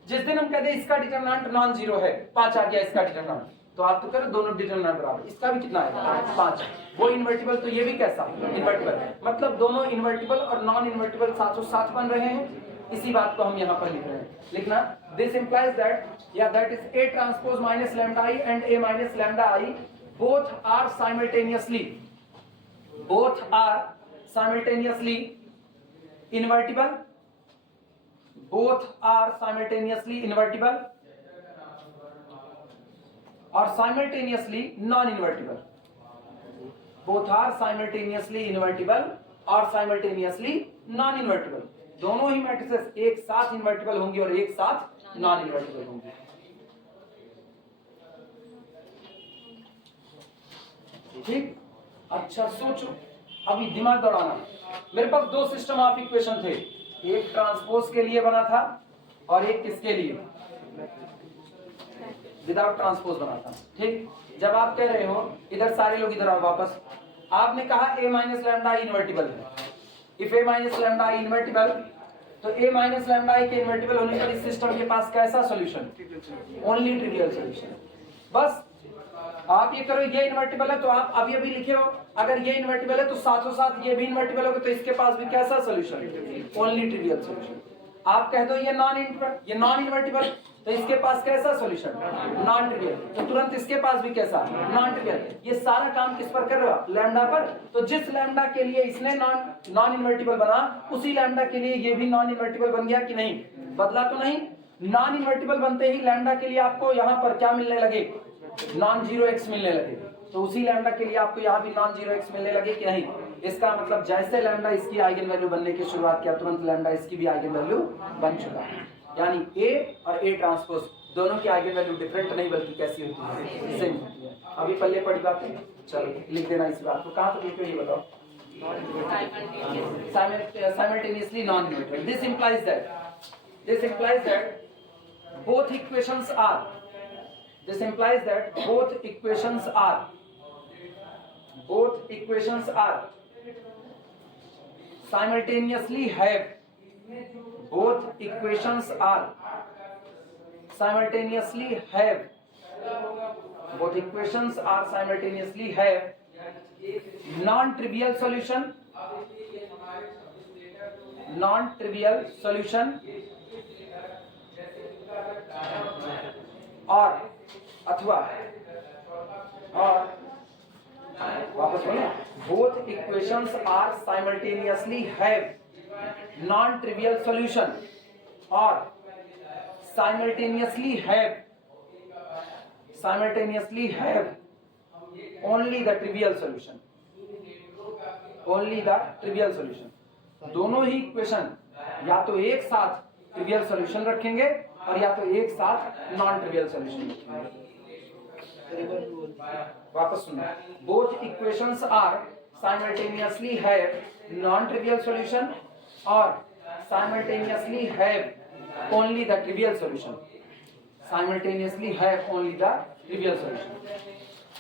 जिस दिन हम कहते हैं इसका डिटरमिनेंट नॉन 0 है, 5 आ गया इसका डिटरमिनेंट, तो आप तो करो दोनों डिटरमिनेंट बराबर, इसका भी कितना आएगा? 5। वो इन्वर्टिबल तो ये भी कैसा? इन्वर्टिबल। मतलब दोनों इन्वर्टिबल और नॉन इन्वर्टिबल साथ साथ बन रहे हैं। इसी बात को हम यहाँ पर लिख रहे हैं, लिखना दिस इंप्लाइज दैट, या that is a transpose minus lambda i and a minus lambda i both are simultaneously invertible, both are simultaneously invertible और simultaneously non-invertible, both are simultaneously invertible और simultaneously non-invertible। दोनों ही matrices एक साथ invertible होंगी और एक साथ नॉन इन्वर्टिबल होंगी। ठीक, अच्छा सोचो, अभी दिमाग दौड़ाना। मेरे पास दो सिस्टम ऑफ इक्वेशन थे, एक ट्रांसपोज के लिए बना था और एक किसके लिए? विदाउट ट्रांसपोज बना था। ठीक, जब आप कह रहे हो इधर सारे लोग इधर आओ वापस, आपने कहा a minus lambda i invertible है। If a minus lambda i invertible, तो a माइनस लैम्डा i के इन्वर्टिबल होने पर इस सिस्टम के पास कैसा सॉल्यूशन? Only trivial solution. बस आप ये करो ये इन्वर्टिबल है तो आप अभी अभी लिखे हो, अगर ये इन्वर्टिबल है तो साथों साथ ये भी इन्वर्टिबल होगा, तो इसके पास भी कैसा सॉल्यूशन? Only trivial solution. आप कह दो ये नॉन इन्वर्टिबल, तो इसके पास कैसा सॉल्यूशन? Non trivial. तो तुरंत इसके पास भी कैसा? Non trivial. ये सारा काम किस पर कर रहे हो? लैम्डा पर। तो जिस लैम्डा के लिए इसने नॉन इन्वर्टिबल बना, उसी लैम्डा के लिए ये भी नॉन इन्वर्टिबल बन गया कि नहीं? बदला तो नहीं। नॉन इन्वर्टिबल बनते ही लैम्डा के लिए आपको यहाँ पर क्या मिलने लगे, नॉन जीरो एक्स मिलने लगे। तो उसी लैम्डा के लिए आपको यहाँ भी नॉन जीरो एक्स मिलने लगे कि नहीं। इसका मतलब जैसे लैम्डा इसकी आइगन वैल्यू बनने की शुरुआत किया तुरंत लैम्डा इसकी भी आइगन वैल्यू बन चुका है। यानी ए और ए ट्रांसपोज दोनों की आइगन वैल्यू डिफरेंट नहीं बल्कि कैसी होती है, सेम होती है। अभी पल्ले पड़ी बातें, चलो लिख देना इस बात को। कहाँ तक लिखे ये बताओ। simultaneously non-neutral. This implies that both equations are simultaneously have non-trivial solution और अथवा वापस बोले, both equations are simultaneously have non-trivial solution और simultaneously have only the trivial solution, दोनों ही इक्वेशन या तो एक साथ ट्रिवियल सॉल्यूशन रखेंगे और या तो एक साथ नॉन ट्रिवियल सॉल्यूशन रखेंगे। वापस सुनो, both equations are simultaneously have non trivial solution और simultaneously have only the trivial solution,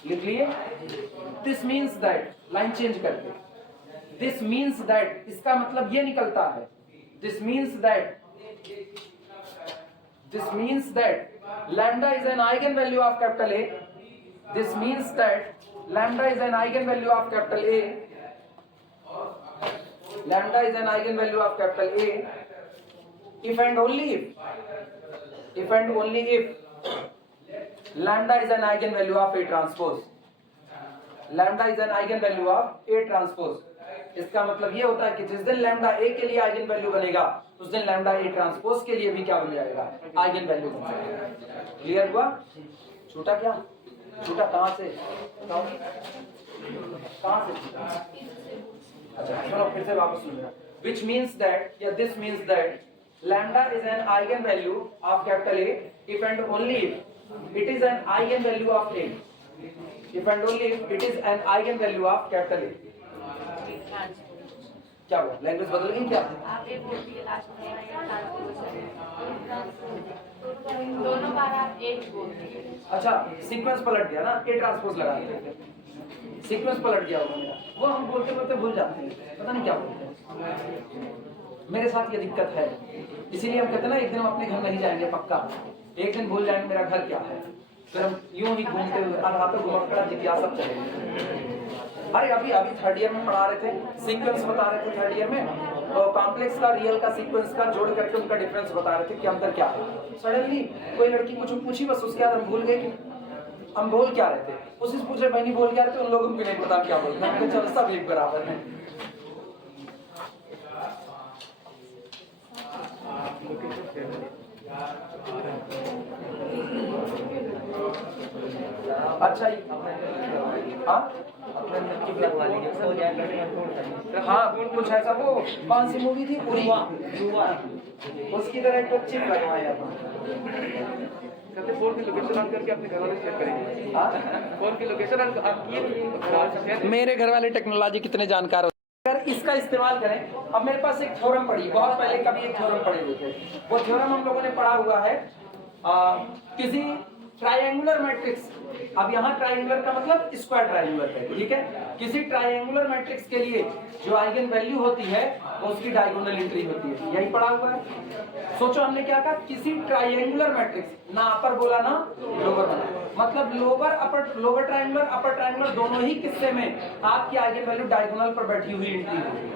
लिख लिए। This means that, line change करके, दिस मीन्स दैट इसका मतलब ये निकलता है, this means that lambda is an eigenvalue of capital A, this means that lambda is an eigenvalue of capital A, lambda is an eigenvalue of capital A if and only if lambda is an eigenvalue of A transpose, lambda is an eigenvalue of A transpose। इसका मतलब ये होता है कि जिस दिन lambda ए के लिए आइगन वैल्यू बनेगा उस दिन लैम्डा ए ट्रांसपोज के लिए भी क्या बन जाएगा, आइगन वैल्यू बन जाएगा। क्लियर हुआ? छूटा क्या? छूटा कहां से? अच्छा सुनो फिर से वापस सुनिएगा। Which means that, या this means that lambda is an eigenvalue of capital A if and only if it is an eigenvalue of A, if and only if it is an eigenvalue of capital A। क्या हुआ? Language बदलेंगे क्या? आप एक बोल दिए last में दोनों बार आप एक बोल दिए। अच्छा सीक्वेंस पलट गया ना, ए ट्रांसपोज लगा दिया, सीक्वेंस पलट गया होगा मेरा, वो हम बोलते बोलते भूल जाते हैं, पता नहीं क्या बोलते हैं। मेरे साथ ये दिक्कत है, इसीलिए हम कहते हैं ना एक दिन हम अपने घर नहीं जाएंगे पक्का, एक दिन भूल जाएंगे मेरा घर क्या है, फिर हम यूं ही घूमते हुए आधा पे घुमक्कड़ा जिज्ञासा चलेंगे। अरे अभी थर्ड ईयर में पढ़ा रहे थे, सीक्वेंस बता रहे थे थर्ड ईयर में, तो कॉम्प्लेक्स का रियल का सीक्वेंस का जोड़ करके उनका डिफरेंस बता रहे थे कि अंतर क्या है। सडनली कोई लड़की कुछ पूछी, बस उसके बाद हम भूल गए कि हम बोल क्या रहे थे। उसी से पूछे बहनी बोल क्या रहे थे, उन लोगों को भी नहीं पता क्या बोलते हैं, चल सब एक बराबर है। अच्छा हाँ कुछ ऐसा, वो कौन सी मूवी थी पूरी, उसकी तरह एक चिप लगवाया था। फोन की लोकेशन ऑन करके अपने घर वाले शेयर करेंगे। फोन की लोकेशन ऑन आप मेरे घर वाले टेक्नोलॉजी कितने जानकार होते हैं, अगर इसका इस्तेमाल करें। अब मेरे पास एक थ्योरम पढ़ी, बहुत पहले कभी एक थ्योरम पढ़े हुए थे, वो थ्योरम हम लोगों ने पढ़ा हुआ है किसी ट्रायंगुलर मैट्रिक्स। अब यहाँ ट्रायंगुलर का मतलब स्क्वायर ट्रायंगुलर है, ठीक है। किसी ट्रायंगुलर मैट्रिक्स के लिए जो आइगन वैल्यू होती है वो उसकी डायगोनल एंट्री होती है, यही पढ़ा हुआ है। सोचो हमने क्या कहा, किसी ट्रायंगुलर मैट्रिक्स, ना अपर बोला ना लोअर बोला, मतलब लोअर ट्रायंगुलर अपर ट्रायंगुलर दोनों ही किस्से में आपकी आइगन वैल्यू डायगोनल पर बैठी हुई एंट्री होगी।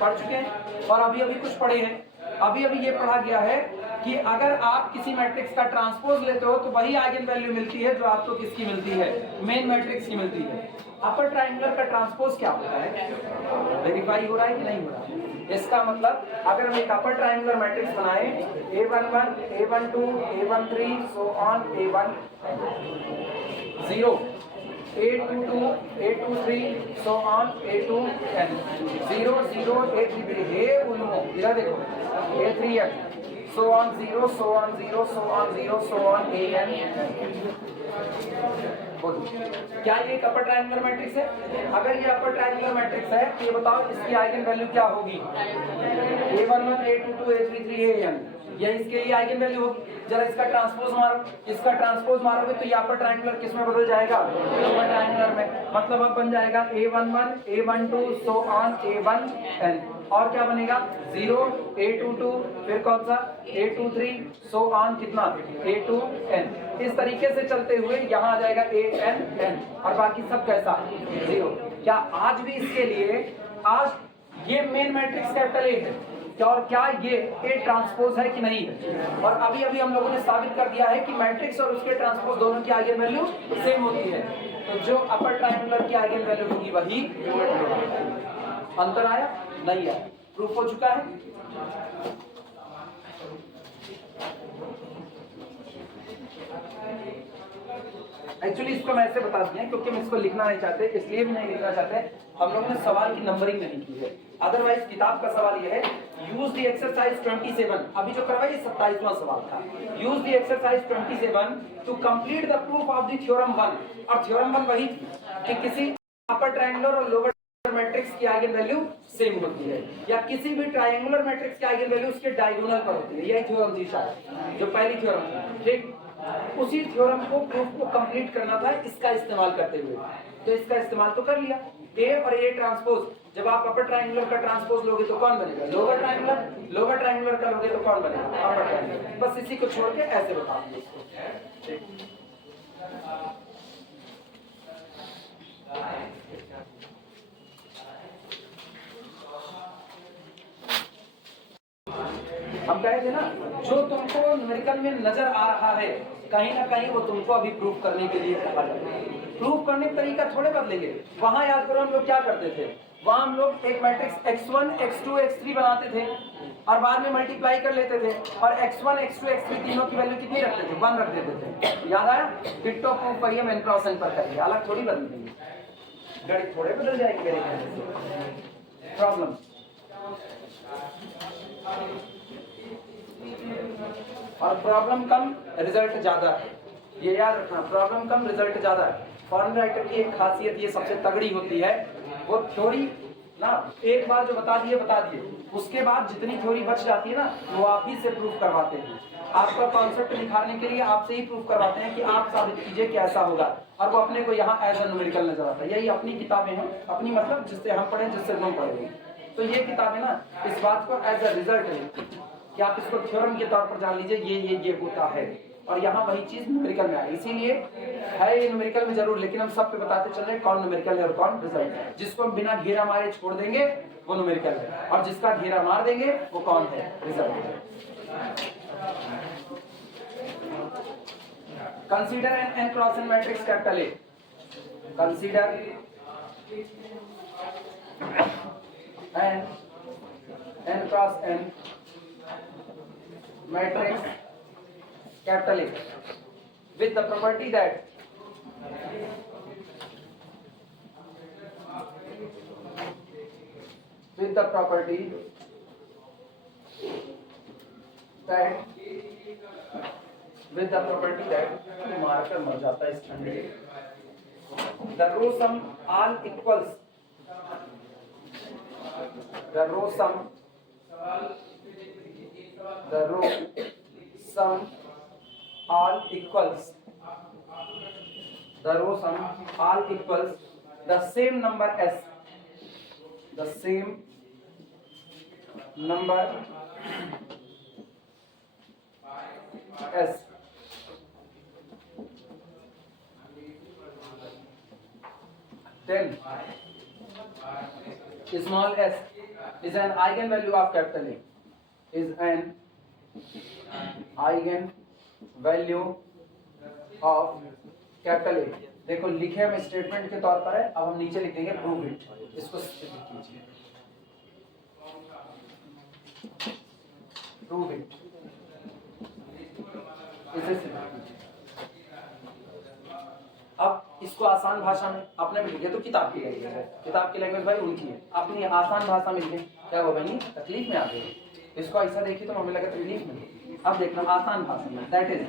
पढ़ चुके हैं और अभी कुछ पढ़े हैं। अभी ये पढ़ा गया है कि अगर आप किसी मैट्रिक्स का ट्रांसपोज लेते हो तो वही आइगन वैल्यू मिलती है जो आपको किसकी मिलती है, मेन मैट्रिक्स की मिलती है। अपर ट्रायंगुलर का ट्रांसपोज क्या होता है, वेरीफाई हो रहा है कि नहीं हो रहा है? इसका मतलब अगर हम एक अपर ट्रायंगुलर मैट्रिक्स बनाएं A11, A12, A13 so on A1 0 A22, A23 so on A2n 0 0 A33 हे उन्हों इधर देखो A3n so on 0 so on 0 so on 0 so on AN। क्या ये एक अपर ट्रायंगुलर मैट्रिक्स है? अगर ये अपर ट्रायंगुलर मैट्रिक्स है तो ये बताओ इसकी आइगन वैल्यू क्या होगी? A11, A22, A33, AN ये इसके लिए आइगन वैल्यू होगी। जरा इसका ट्रांसपोज मारो, इसका ट्रांसपोज मारोगे तो ये अपर ट्रायंगुलर किस में बदल जाएगा? लोअर ट्रायंगुलर में। मतलब अब बन जाएगा A11, A12 so on A1n और क्या बनेगा 0 A22 फिर कौन सा A23 सो ऑन कितना A2n। इस तरीके से चलते हुए यहाँ आ जाएगा ANn और बाकी सब कैसा 0। क्या आज भी इसके लिए आज ये मेन मैट्रिक्स कैपिटल A है और क्या ये A ट्रांसपोज है कि नहीं है? और अभी अभी हम लोगों ने साबित कर दिया है कि मैट्रिक्स और उसके ट्रांसपोज दोनों की आइगन वैल्यू सेम होती है। तो जो अपर ट्रायंगुलर की आइगन वैल्यू होगी वही अंतर आया नहीं आया, प्रूफ हो चुका है। एक्चुअली इसको मैं ऐसे बता दिया क्योंकि हम इसको लिखना नहीं चाहते, इसलिए भी नहीं लिखना चाहते, हम लोगों ने सवाल की नंबरिंग नहीं की है। अदरवाइज किताब का सवाल यह है यूज द एक्सरसाइज 27, अभी जो करवाया ये 27वां सवाल था। Use the exercise 27 to complete the proof of the theorem 1। और थ्योरम 1 वही थी कि किसी अपर ट्रायंगुलर और लोअर मैट्रिक्स की आइगन वैल्यू सेम होती है या किसी भी ट्रायंगुलर मैट्रिक्स की आइगन वैल्यू उसके डायगोनल पर होती है। यही थ्योरम थी शायद जो पहली थ्योरम थी, ठीक। उसी थ्योरम को प्रूफ को कंप्लीट करना था इसका इस्तेमाल करते हुए, तो इसका इस्तेमाल तो कर लिया। A और A ट्रांसपोज, जब आप अपर ट्रायंगुलर का ट्रांसपोज लोगे तो कौन बनेगा? Lower triangular. लोअर ट्रायंगुलर का लोगे तो कौन बनेगा? Upper triangular. बस इसी को छोड़ के ऐसे बता दिए इसको। हम कहे थे ना जो तुमको न्यूमेरिकल में नजर आ रहा है कहीं ना कहीं वो तुमको अभी प्रूफ करने के लिए कहा जाता है। प्रूफ करने का तरीका थोड़े बदलेंगे। वहां याद करो हम लोग क्या करते थे, वहां हम लोग एक मैट्रिक्स x1, x2, x3 बनाते थे और बाद में मल्टीप्लाई कर लेते थे और x1, x2, x3 तीनों की वैल्यू कितनी रखते थे? 1 रख देते थे। याद आया? डिट्टो प्रूफ वही हम n क्रॉस n पर करेंगे, अलग थोड़ी बदलेंगे, गणित थोड़े बदल जाएंगे मेरे कहने से। प्रॉब्लम और प्रॉब्लम कम रिजल्ट ज्यादा है, ये याद रखना। प्रॉब्लम कम रिजल्ट ज्यादा है। फॉरेन राइटर की एक खासियत ये सबसे तगड़ी होती है, वो थ्योरी ना एक बार जो बता दिए उसके बाद जितनी थ्योरी बच जाती है ना वो आप ही से प्रूफ करवाते हैं। आपका कॉन्सेप्ट निखारने के लिए आपसे ही प्रूफ करवाते हैं कि आप साबित कीजिए कि ऐसा होगा, और वो अपने को यहाँ एज ए न्यूमेरिकल नजर आता है। यही अपनी किताबें हैं, अपनी मतलब जिससे हम पढ़े जिससे हम पढ़ेंगे। तो ये किताबें ना इस बात को एज ए रिजल्ट है कि आप इसको थ्योरम के तौर पर जान लीजिए ये होता है, और यहाँ वही चीज न्यूमेरिकल में आई। इसीलिए है ये न्यूमेरिकल में जरूर, लेकिन हम सब पे बताते चल रहे हैं कौन न्यूमेरिकल है और कौन रिजल्ट है। जिसको हम बिना घेरा मारे छोड़ देंगे वो न्यूमेरिकल है, और जिसका घेरा मार देंगे वो कौन है? रिजल्ट है। Consider n cross n matrix capital A. Consider n cross n matrix capital A with the property that मार्कर मर जाता है इस ठंडे। the row sum all equals the row sum all equals the same number s, then small s is an eigenvalue of capital A, is an eigenvalue of capital A। देखो लिखे हम statement के तौर पर है, अब हम नीचे लिखेंगे प्रूव इट। इसको सिद्ध कीजिए। प्रूव इट, इसे सिद्ध कीजिए। अब इसको आसान भाषा में आपने भी लिखे तो किताब की लैंग्वेज है, किताब की लैंग्वेज भाई उनकी है, अपनी आसान भाषा में लिखे, क्या वो बनी तकलीफ में आ गई। इसको ऐसा देखिए तो हमें लगा तकलीफ में, अब देखना आसान भाषा में, दैट इज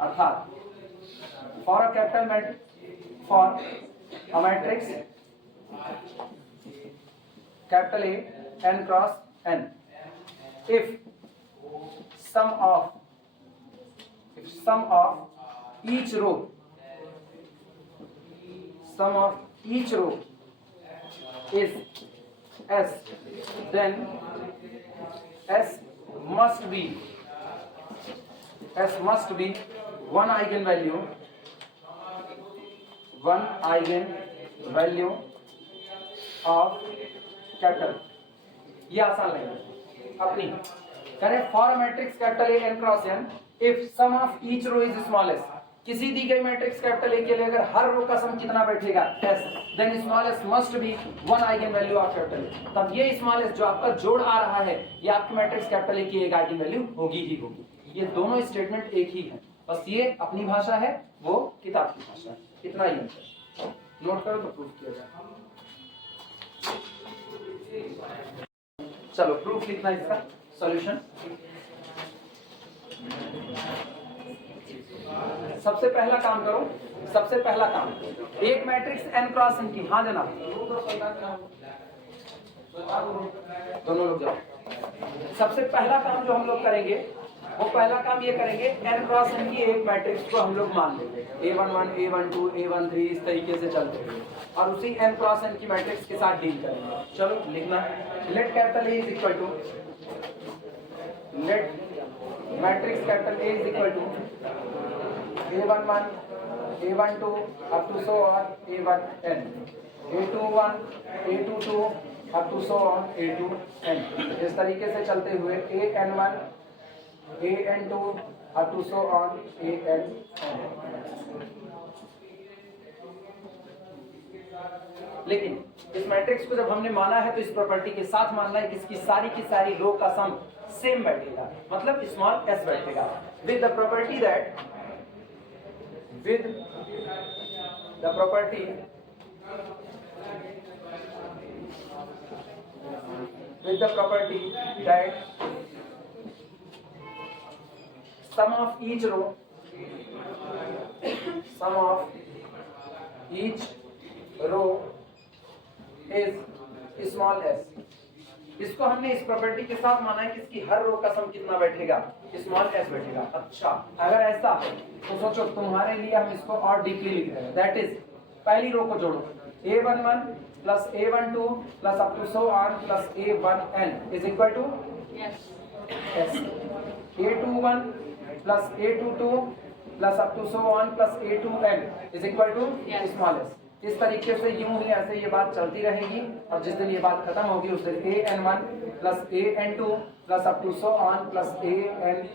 अर्थात for a capital matrix, for a matrix capital A n cross n, if sum of each row is S, then S must be one eigenvalue of capital। ये आसान लगेगा अपनी करें। For a matrix capital A n cross n, if sum of each row is smallest, किसी दी गई matrix capital A के लिए अगर हर रो का सम कितना बैठेगा s, then smallest must be one eigenvalue of capital A. तब ये स्मॉलेस्ट जो आपका जोड़ आ रहा है ये आपके मैट्रिक्स कैपिटल ए की एक आइगन वैल्यू होगी ही होगी। ये दोनों स्टेटमेंट एक ही है, बस ये अपनी भाषा है, वो किताब की भाषा है, इतना ही है। नोट करो तो प्रूफ किया जाए। चलो प्रूफ लिखना इसका सॉल्यूशन। सबसे पहला काम करो, सबसे पहला काम एक मैट्रिक्स n क्रॉस n की, हाँ जनाब दोनों लोग जाओ। सबसे पहला काम जो हम लोग करेंगे वो पहला काम ये करेंगे, n क्रॉस n की एक मैट्रिक्स को हम लोग मान लेंगे a11 a12 a13 इस तरीके से चलते हुए, और उसी n क्रॉस n की मैट्रिक्स के साथ डील करेंगे। चलो लिखना, let capital A is equal to, let matrix capital A is equal to a11 a12 up to so on a1n, a21 a22 up to so on a2n, इस तरीके से चलते हुए an1 an2 up to so on an। लेकिन इस matrix को जब हमने माना है तो इस प्रॉपर्टी के साथ मानना है कि इसकी सारी की सारी रो का सम सेम बैठेगा, मतलब स्मॉल s बैठेगा, with the property that with the property that sum of each row is small s। इसको हमने इस प्रॉपर्टी के साथ माना है कि इसकी हर रो का सम कितना बैठेगा, स्मॉल s बैठेगा। अच्छा, अगर ऐसा है तो सोचो तुम्हारे लिए हम इसको और डीपली लिख रहे हैं, दैट इज पहली रो को जोड़ो a11 plus a12 plus up to so on plus a1n is equal to s, a21 plus a22 plus up to so on plus a2n is equal to small s। इस तरीके से यूं ही ऐसे ये बात चलती रहेगी, और जिस दिन ये बात खत्म होगी उस दिन an1 plus an2 plus up to so on plus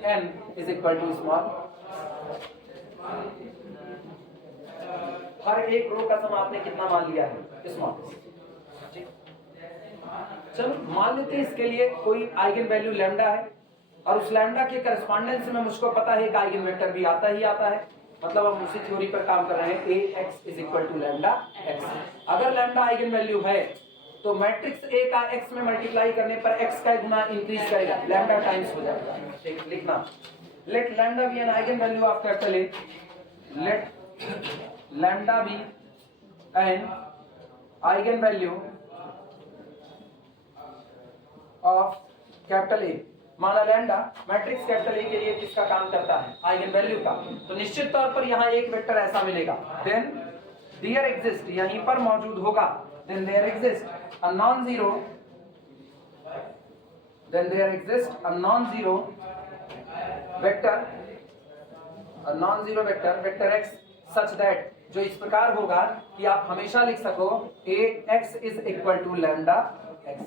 ann is equal to small. हर एक रो का सम आपने कितना मान लिया है, स्मॉल। चलो मान लेते हैं इसके लिए कोई आइगन वैल्यू लैम्डा है, और उस लैम्डा के करस्पॉन्डेंस में मुझको पता है एक आइगन वेक्टर भी आता ही आता है, मतलब हम उसी थ्योरी पर काम कर रहे हैं ax is equal to lambda x। अगर लैम्डा आइगन वैल्यू है तो मैट्रिक्स A का x में मल्टीप्लाई करने पर x का गुना इंक्रीज करेगा, लैम्डा टाइम्स हो जाएगा। ठीक, लिखना, let lambda be an eigenvalue of capital A, let lambda be an eigenvalue of capital A। माना लैम्डा मैट्रिक्स कैपिटल ए के लिए किसका काम करता है, आइगन वैल्यू का, तो निश्चित तौर पर यहाँ एक वेक्टर ऐसा मिलेगा, देन देयर एग्जिस्ट, यहीं पर मौजूद होगा, then there exist a non zero, then there exist a non zero vector, a non zero vector vector x such that, जो इस प्रकार होगा कि आप हमेशा लिख सको ax is equal to lambda x,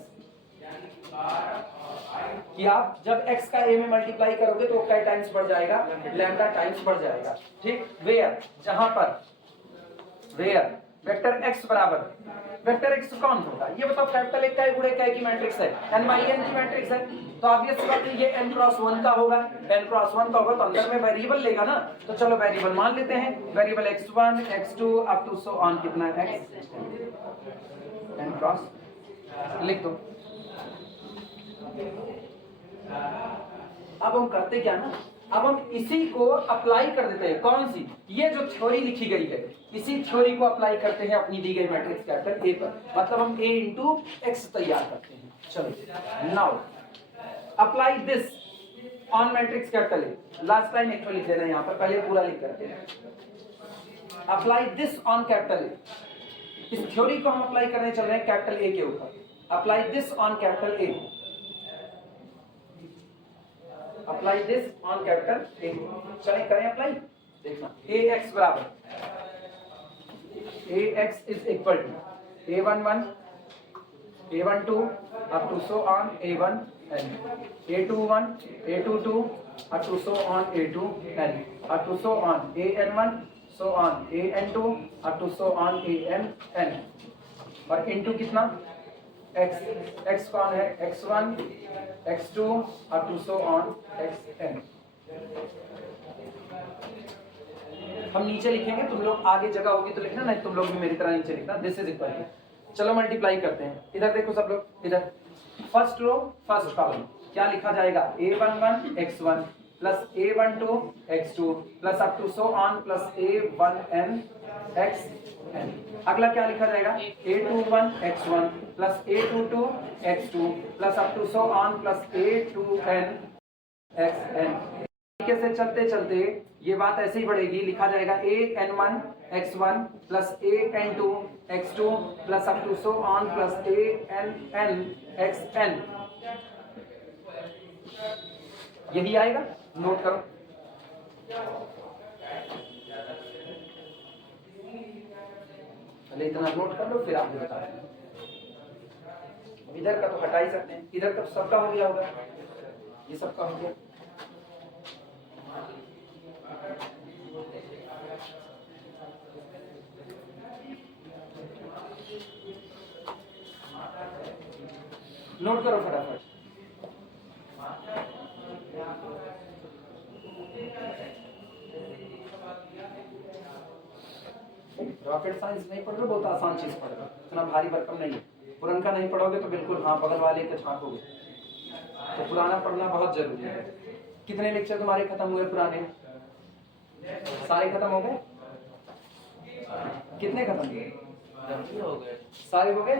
कि आप जब x का a में मल्टीप्लाई करोगे तो कई टाइम्स बढ़ जाएगा, लैम्डा टाइम्स बढ़ जाएगा। ठीक, वेयर, जहां पर वेयर वेक्टर x बराबर वेक्टर x कौन होगा ये बताओ। कैपिटल एक गुणे कै की मैट्रिक्स है, n बाई n की मैट्रिक्स है, तो ऑब्वियस बात है ये n क्रॉस 1 का होगा। n क्रॉस 1 का होगा तो अंदर में वेरिएबल लेगा ना, तो चलो वेरिएबल मान लेते हैं। Variable x1 x2 up to so on कितना है x n क्रॉस लिख दो। अब हम करते क्या ना, अब हम इसी को अप्लाई कर देते हैं। कौन सी, ये जो थ्योरी लिखी गई है इसी थ्योरी को अप्लाई करते हैं अपनी दी गई मैट्रिक्स कैपिटल ए पर, मतलब हम a इंटू एक्स तैयार करते हैं। चलो now apply this on matrix capital A. Last line actually लिख देना यहाँ पर, पहले पूरा लिख करते हैं। अप्लाई दिस ऑन कैपिटल ए, इस थ्योरी को हम अप्लाई करने चल रहे हैं कैपिटल ए के ऊपर। Apply this on capital A, apply this on capital A. चलिए करें अप्लाई। देखना ax बराबर ax is equal to a11 a12 up to so on a1 n, a21 a22 up to so on a2n, up to so on an1 so on an2 up to so on an और into कितना x कौन है x1 x2 up to so on xn। हम नीचे लिखेंगे, तुम लोग आगे जगह होगी तो लिखना, नहीं तुम लोग भी मेरी तरह नीचे लिखना। दिस इज इक्वल टू, चलो मल्टीप्लाई करते हैं। इधर देखो सब लोग, इधर फर्स्ट रो फर्स्ट कॉलम क्या लिखा जाएगा a11 x1 plus a12 x2 plus up to so on plus a1n xn। अगला क्या लिखा जाएगा a21 x1 plus a22 x2 plus up to so on plus a2n xn। तरीके से चलते चलते ये बात ऐसे ही बढ़ेगी, लिखा जाएगा an1 x1 plus an2 x2 plus up to so on plus ann xn। यही आएगा, नोट करो। पहले इतना नोट कर लो फिर आप बता दें। इधर का तो हटा ही सकते हैं, इधर का तो सबका हो गया होगा, ये सबका हो गया। नोट करो फटाफट। रॉकेट साइंस नहीं पढ़ रहे, बहुत आसान चीज पढ़ रहे, इतना भारी भरकम नहीं है। पुराना नहीं पढ़ोगे तो बिल्कुल हाँ बगल वाले के छापोगे, तो पुराना पढ़ना बहुत जरूरी है। कितने लेक्चर तुम्हारे खत्म हुए पुराने? सारे खत्म हो गए? कितने खत्म हुए? सारे हो गए?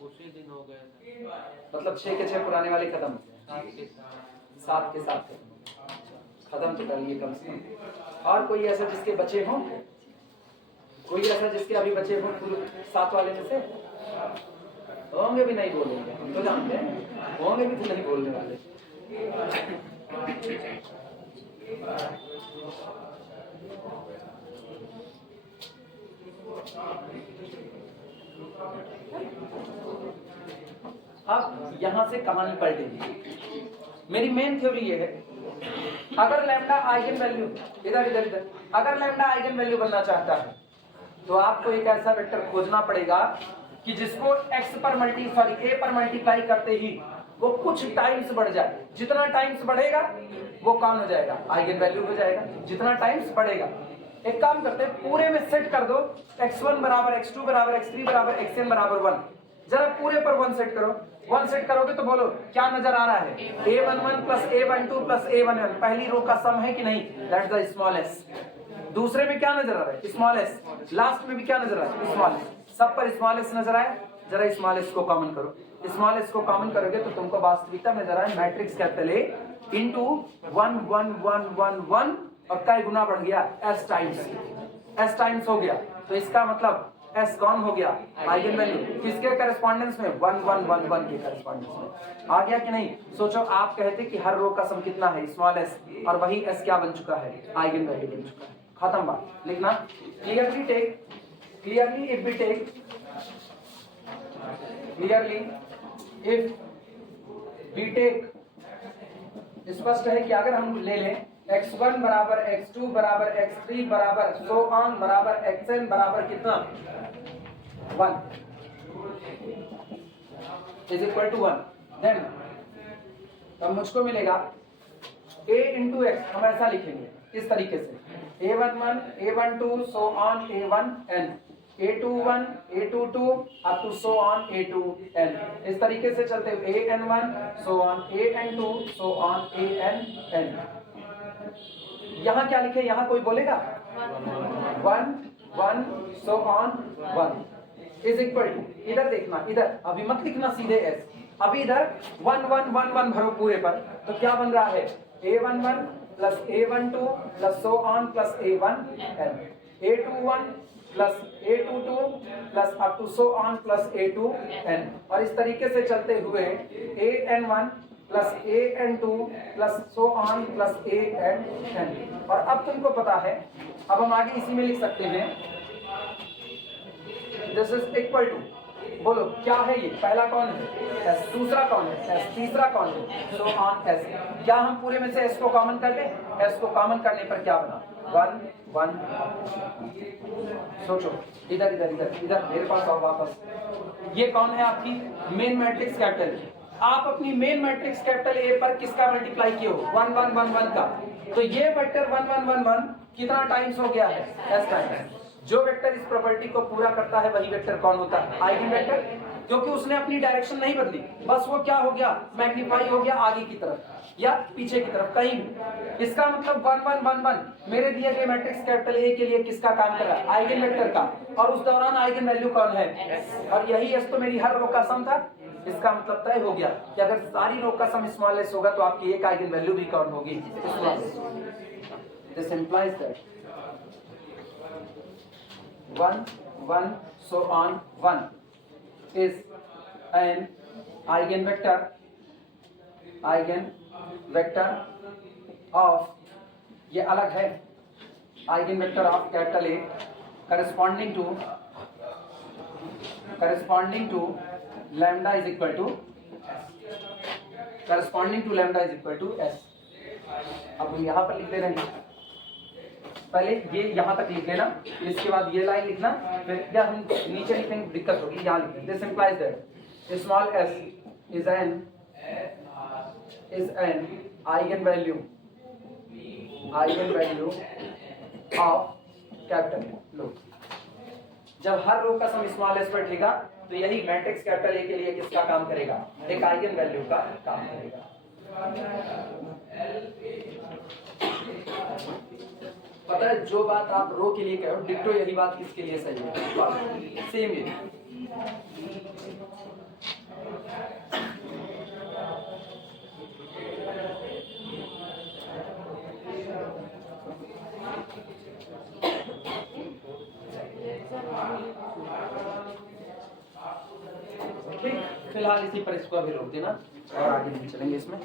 उसी दिन हो गए, मतलब 6 के 6 पुराने वाले खत्म, 7 के 7 खत्म तो कर लिए कम से कम। और कोई ऐसा जिसके बचे हों, कोई ऐसा जिसके अभी बचे हों पूरे 7 वाले में से? होंगे भी नहीं बोलेंगे, हम तो जानते हैं होंगे भी तो नहीं बोलने वाले। अब यहां से कहानी पलटेगी। मेरी मेन थ्योरी ये है, अगर लैम्डा आइगन वैल्यू इधर इधर इधर अगर लैम्डा आइगन वैल्यू बनना चाहता है तो आपको एक ऐसा वेक्टर खोजना पड़ेगा कि जिसको x पर a पर मल्टीप्लाई करते ही वो कुछ टाइम्स बढ़ जाए। जितना टाइम्स बढ़ेगा वो कौन हो जाएगा? आइगन वैल्यू हो जाएगा। जितना टाइम्स बढ़ेगा, एक काम करते हैं पूरे में सेट कर दो x1 बराबर x2 बराबर x3 बराबर xn बराबर 1। जरा पूरे पर 1 सेट करो। 1 सेट करोगे तो बोलो क्या नजर आ रहा है? a11 plus a12 plus a11। पहली रो का सम है कि नहीं? That's the small s। दूसरे में क्या नजर आ रहा है? Small s। लास्ट में भी क्या नजर आ रहा है? Small s। सब पर स्मॉल s नजर आया। जरा स्मॉल s को कॉमन करो। स्मॉल s को कॉमन करोगे तो तुमको वास्तविकता में नजर आए मैट्रिक्स कैपिटल A इंटू 1 1 1 1 1 और कई गुना बढ़ गया s टाइम्स हो गया। तो इसका मतलब s कौन हो गया? Eigen value. किसके करस्पॉन्डेंस में? 1 1 1 1 के करस्पॉन्डेंस में। आ गया कि नहीं? सोचो, आप कहते कि हर रो का सम कितना है? स्मॉल s, और वही s क्या बन चुका है? आइगन वैल्यू बन चुका है। खत्म बात। लिखना क्लियरली इफ वी टेक स्पष्ट है कि अगर हम ले लें x1 बराबर x2 बराबर x3 बराबर सो ऑन बराबर xn बराबर कितना 1 इज इक्वल टू 1। देन तब मुझको मिलेगा a इंटू एक्स, हम ऐसा लिखेंगे इस तरीके से a11 a12 so on a1n a21 a22 up to so on a2n, इस तरीके से चलते हुए an1 so on an2 so on ann। यहाँ क्या लिखे, यहाँ कोई बोलेगा 1 1 so on 1 is equal to, इधर देखना, इधर अभी मत लिखना सीधे s, अभी इधर 1 1 1 1 भरो पूरे पर, तो क्या बन रहा है a11 plus a12 plus so on plus a1n a21 plus a22 plus up to so on plus a2n, और इस तरीके से चलते हुए an1 plus an2 plus so on plus an। और अब तुमको पता है, अब हम आगे इसी में लिख सकते हैं दिस इज इक्वल टू, बोलो क्या है ये, पहला कौन है s, दूसरा कौन है s, तीसरा कौन है सो ऑन s। क्या हम पूरे में से s को कॉमन कर लें, s को कॉमन करने पर क्या बना 1 1। सोचो इधर इधर इधर इधर मेरे पास आओ वापस, ये कौन है आपकी मेन मैट्रिक्स कैपिटल, आप अपनी मेन मैट्रिक्स कैपिटल ए पर किसका मल्टीप्लाई किए हो 1 1 1 1 का, तो ये वेक्टर 1 1 1 1 कितना टाइम्स हो गया है s टाइम्स। जो वेक्टर इस प्रॉपर्टी को पूरा करता है वही वेक्टर कौन होता है आइगन वेक्टर, क्योंकि उसने अपनी डायरेक्शन नहीं बदली, बस वो क्या हो गया मैग्नीफाई हो गया आगे की तरफ या पीछे की तरफ कहीं भी। इसका मतलब 1 1 1 1 मेरे दिए गए मैट्रिक्स कैपिटल ए के लिए किसका काम कर रहा है आइगन वेक्टर का, और उस दौरान आइगन वैल्यू कौन है और यही एस तो मेरी हर रो का सम था। इसका मतलब तय हो गया कि अगर सारी रो का सम स्मॉल एस होगा तो आपकी एक आइगन वैल्यू भी कौन होगी small S. This implies that 1 1 so on 1 is an eigenvector of, ये अलग है eigenvector of capital A corresponding to lambda is equal to s। अब हम यहाँ पर लिख ले रहे हैं, पहले ये यहाँ तक लिख लेना, इसके बाद ये लाइन लिखना, फिर क्या हम नीचे लिखेंगे दिक्कत होगी, यहाँ लिखेंगे। This implies that small s is an eigenvalue of capital. लो जब हर रो का सम स्मॉल s पर ठेगा तो यही मैट्रिक्स कैपिटल ए के लिए किसका काम करेगा एक आइगन वैल्यू का काम करेगा। पता है जो बात आप रो के लिए कहो डिक्टो यही बात किसके लिए सही है, सेम ये। ठीक, फिलहाल इसी पर इसको अभी रोक देना और आगे नहीं चलेंगे इसमें।